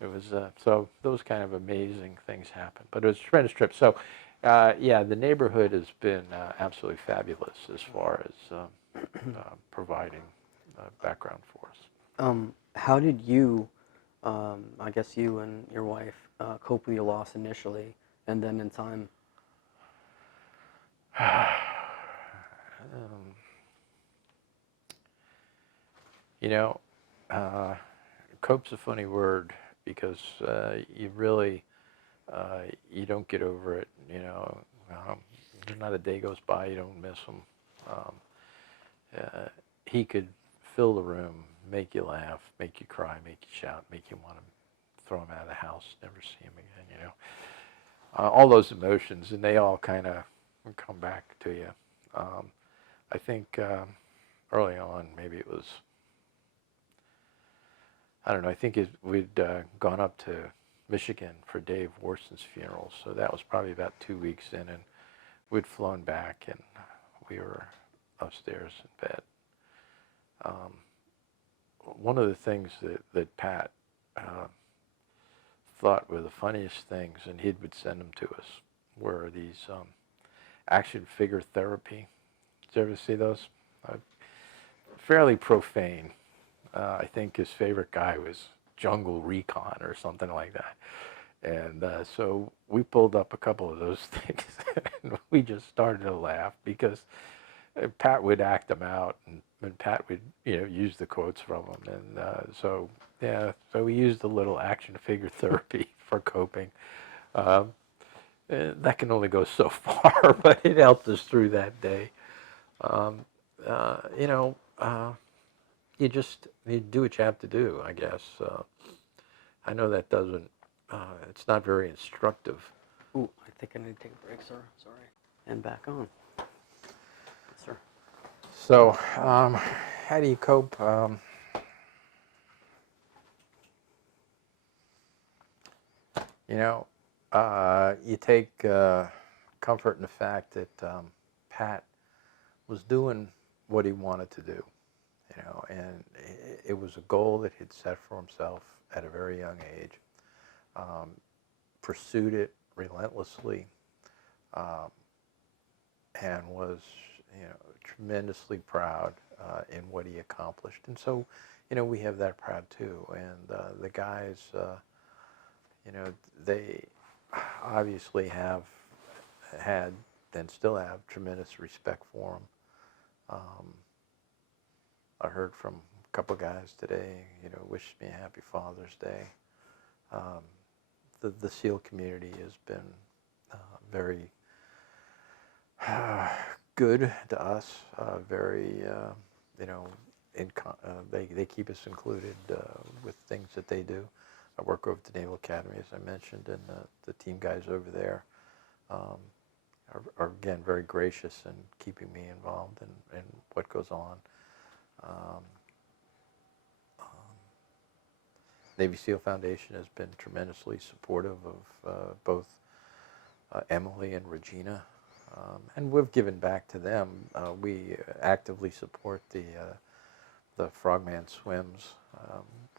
it was so those kind of amazing things happen. But it was a tremendous trip. So yeah, the neighborhood has been absolutely fabulous as far as providing background for us. How did you, I guess you and your wife, cope with your loss initially, and then in time? You know, cope's a funny word because you really you don't get over it. You know, there's not a day goes by you don't miss him. He could fill the room, make you laugh, make you cry, make you shout, make you want to throw him out of the house, never see him again. You know, all those emotions, and they all kind of come back to you. I think early on, maybe it was, I don't know, I think we'd gone up to Michigan for Dave Worson's funeral, so that was probably about 2 weeks in, and we'd flown back, and we were upstairs in bed. One of the things that Pat thought were the funniest things, and he would send them to us, were these action figure therapy. Did you ever see those? Fairly profane. I think his favorite guy was Jungle Recon or something like that. And so we pulled up a couple of those things, and we just started to laugh because Pat would act them out, and Pat would, you know, use the quotes from them. And so we used a little action figure therapy for coping. That can only go so far, but it helped us through that day. You know, you do what you have to do, I guess. I know that doesn't, it's not very instructive. Ooh, I think I need to take a break, sir. Sorry. And back on. Yes, sir. So, how do you cope? You know, you take comfort in the fact that Pat was doing what he wanted to do, you know, and it was a goal that he'd set for himself at a very young age, pursued it relentlessly, and was, you know, tremendously proud in what he accomplished. And so, you know, we have that proud too. And the guys, you know, they obviously have had and still have tremendous respect for him. I heard from a couple guys today, you know, wished me a happy Father's Day. The SEAL community has been very good to us, very, you know, they keep us included with things that they do. I work over at the Naval Academy, as I mentioned, and the team guys over there are again very gracious in keeping me involved in what goes on. Navy SEAL Foundation has been tremendously supportive of both Emily and Regina, and we've given back to them. We actively support the Frogman Swims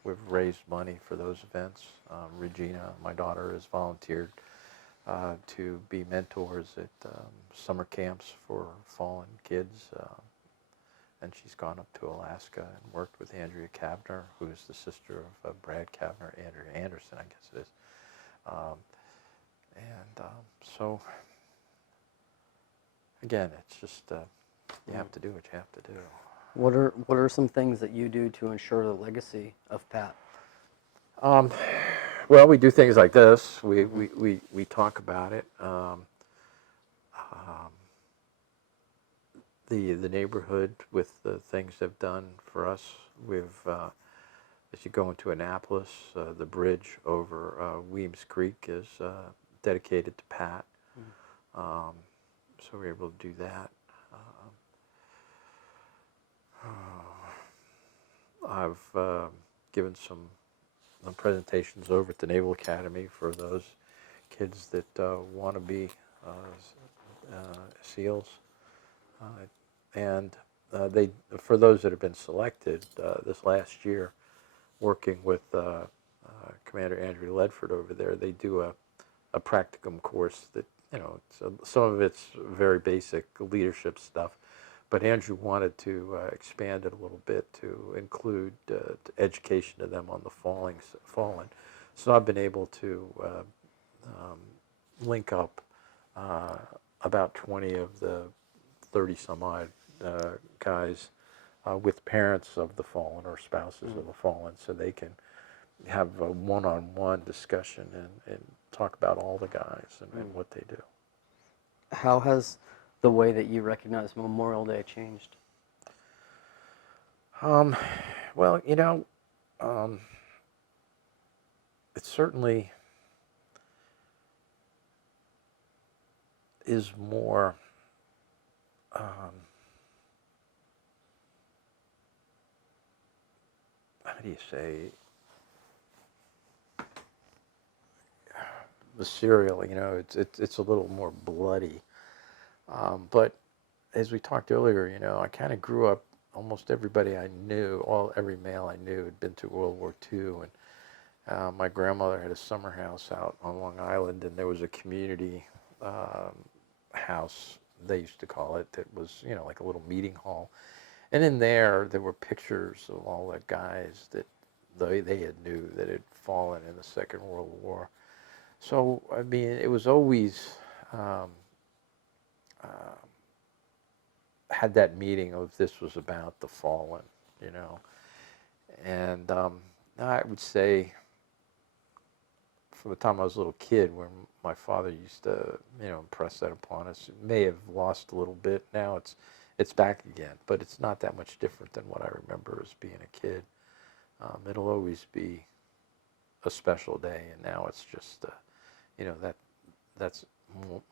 We've raised money for those events. Regina, my daughter, has volunteered to be mentors at summer camps for fallen kids. And she's gone up to Alaska and worked with Andrea Kavner, who's the sister of Brad Kavner, Andrea Anderson, I guess it is. So, again, it's just you have to do what you have to do. What are some things that you do to ensure the legacy of Pat? Well, we do things like this. We talk about it. The neighborhood with the things they've done for us. We've as you go into Annapolis, the bridge over Weems Creek is dedicated to Pat. So we're able to do that. I've given some presentations over at the Naval Academy for those kids that want to be SEALs. And for those that have been selected this last year, working with Commander Andrew Ledford over there, they do a practicum course that, some of it's very basic leadership stuff, but Andrew wanted to expand it a little bit to include education to them on the fallen. So I've been able to link up about 20 of the 30 some odd guys with parents of the fallen or spouses of the fallen, so they can have a one-on-one discussion and talk about all the guys and what they do. How has the way that you recognize Memorial Day changed? Well, it certainly is more how do you say, the cereal, it's a little more bloody. But as we talked earlier, I kind of grew up, almost everybody I knew, every male I knew had been through World War II. And my grandmother had a summer house out on Long Island, and there was a community house, they used to call it, that was, like a little meeting hall. And in there were pictures of all the guys that they had knew that had fallen in the Second World War. So, I mean, it was always had that meaning of this was about the fallen, And I would say, from the time I was a little kid, when my father used to, impress that upon us, it may have lost a little bit. Now it's back again, but it's not that much different than what I remember as being a kid. It'll always be a special day, and now it's just, that's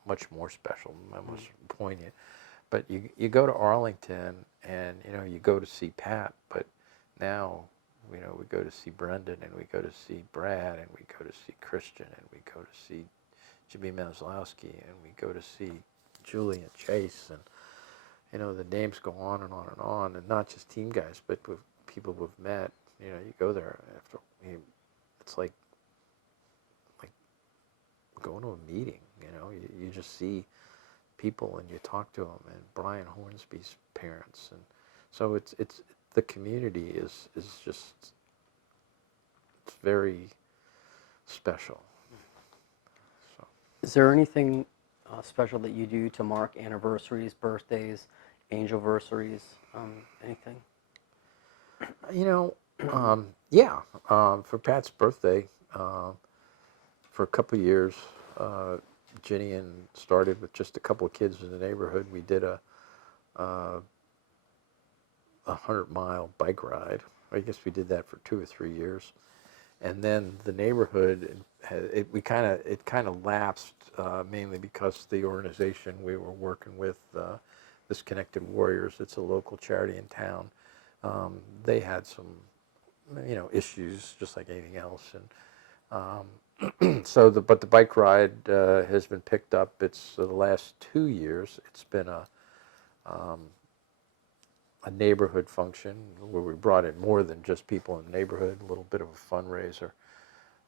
much more special, much poignant. But you go to Arlington, and you go to see Pat, but now we go to see Brendan, and we go to see Brad, and we go to see Christian, and we go to see Jimmy Maslowski, and we go to see Julie and Chase, and the names go on and on and on, and not just team guys, but with people we've met. You go there after, it's like going to a meeting. You just see people and you talk to them, and Brian Hornsby's parents, and so it's the community is just, it's very special. So. Is there anything special that you do to mark anniversaries, birthdays, angelversaries, anything? Yeah. For Pat's birthday, for a couple of years, Ginny started with just a couple of kids in the neighborhood. We did a 100-mile bike ride. I guess we did that for 2 or 3 years, and then the neighborhood it kind of lapsed, mainly because the organization we were working with, this Connected Warriors, it's a local charity in town. They had some issues just like anything else, and but the bike ride has been picked up. It's the last 2 years. It's been a neighborhood function where we brought in more than just people in the neighborhood, a little bit of a fundraiser.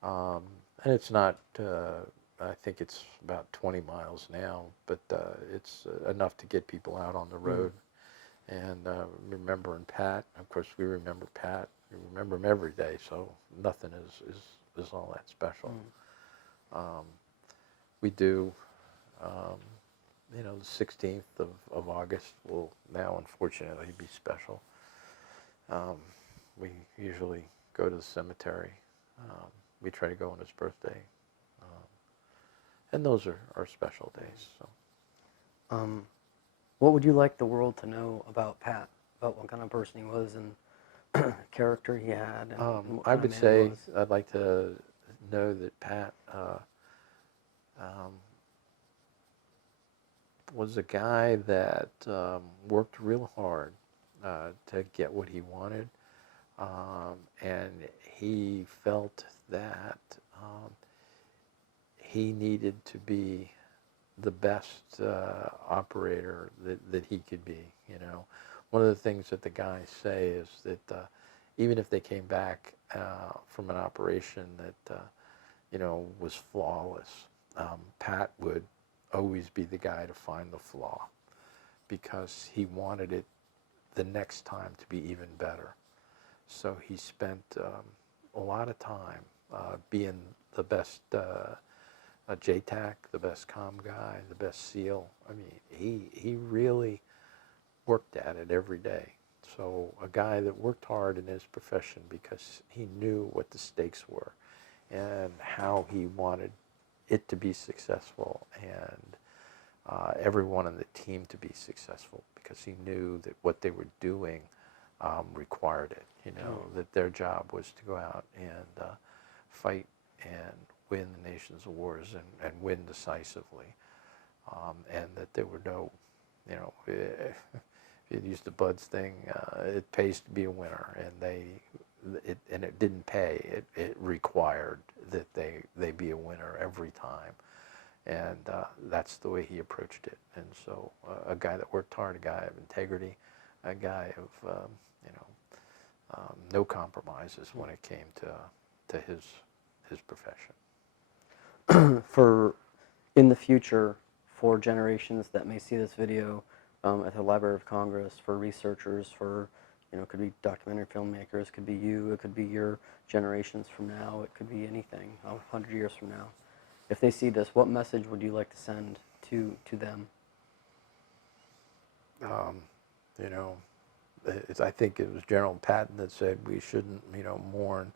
And it's not, I think it's about 20 miles now, but it's enough to get people out on the road. And remembering Pat, of course we remember Pat, we remember him every day, so nothing is all that special. We do, you know, the 16th of August will now unfortunately be special. We usually go to the cemetery. We try to go on his birthday. And those are special days. So. What would you like the world to know about Pat? About what kind of person he was and character he had? And what I kind of would man he say was? I'd like to know that Pat was a guy that worked real hard to get what he wanted, and he felt that he needed to be the best operator that he could be. You know, one of the things that the guys say is that even if they came back from an operation that you know was flawless, Pat would always be the guy to find the flaw because he wanted it the next time to be even better. So he spent a lot of time being the best JTAC, the best comm guy, the best SEAL. I mean, he really worked at it every day. So a guy that worked hard in his profession because he knew what the stakes were and how he wanted it to be successful and everyone on the team to be successful because he knew that what they were doing required it. You know, that their job was to go out and fight and win the nation's wars and win decisively, and that there were no, you know, if you use the Buds thing, it pays to be a winner, and it didn't pay. It required that they be a winner every time, and that's the way he approached it. And so, a guy that worked hard, a guy of integrity, a guy of you know, no compromises when it came to his profession. For in the future, for generations that may see this video at the Library of Congress, for researchers, for, you know, it could be documentary filmmakers, it could be you, it could be your generations from now, it could be anything, 100 years from now. If they see this, what message would you like to send to them? You know, I think it was General Patton that said we shouldn't, you know, mourn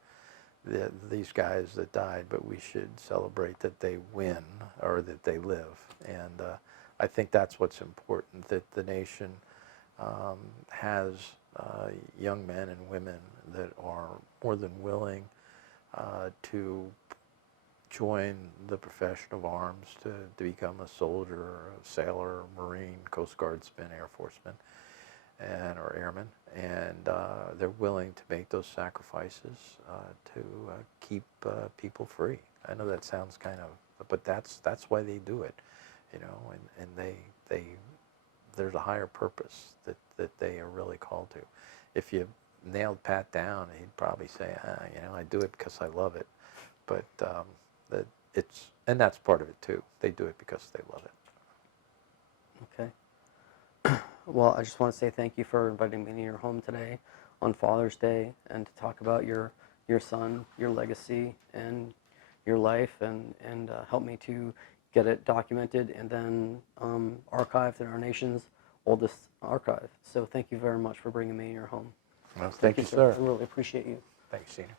these guys that died, but we should celebrate that they win or that they live. And I think that's what's important, that the nation has young men and women that are more than willing to join the profession of arms, to become a soldier, a sailor, Marine, Coast Guardsman, Air Forceman, or airmen, and they're willing to make those sacrifices to keep people free. I know that sounds kind of, but that's why they do it, you know, and there's a higher purpose that they are really called to. If you nailed Pat down, he'd probably say, you know, I do it because I love it, but and that's part of it too. They do it because they love it. Okay. Well, I just want to say thank you for inviting me to your home today on Father's Day and to talk about your son, your legacy, and your life, and help me to get it documented and then archived in our nation's oldest archive. So thank you very much for bringing me to your home. Well, thank you, sir. sir. I really appreciate you. Thanks, Senior.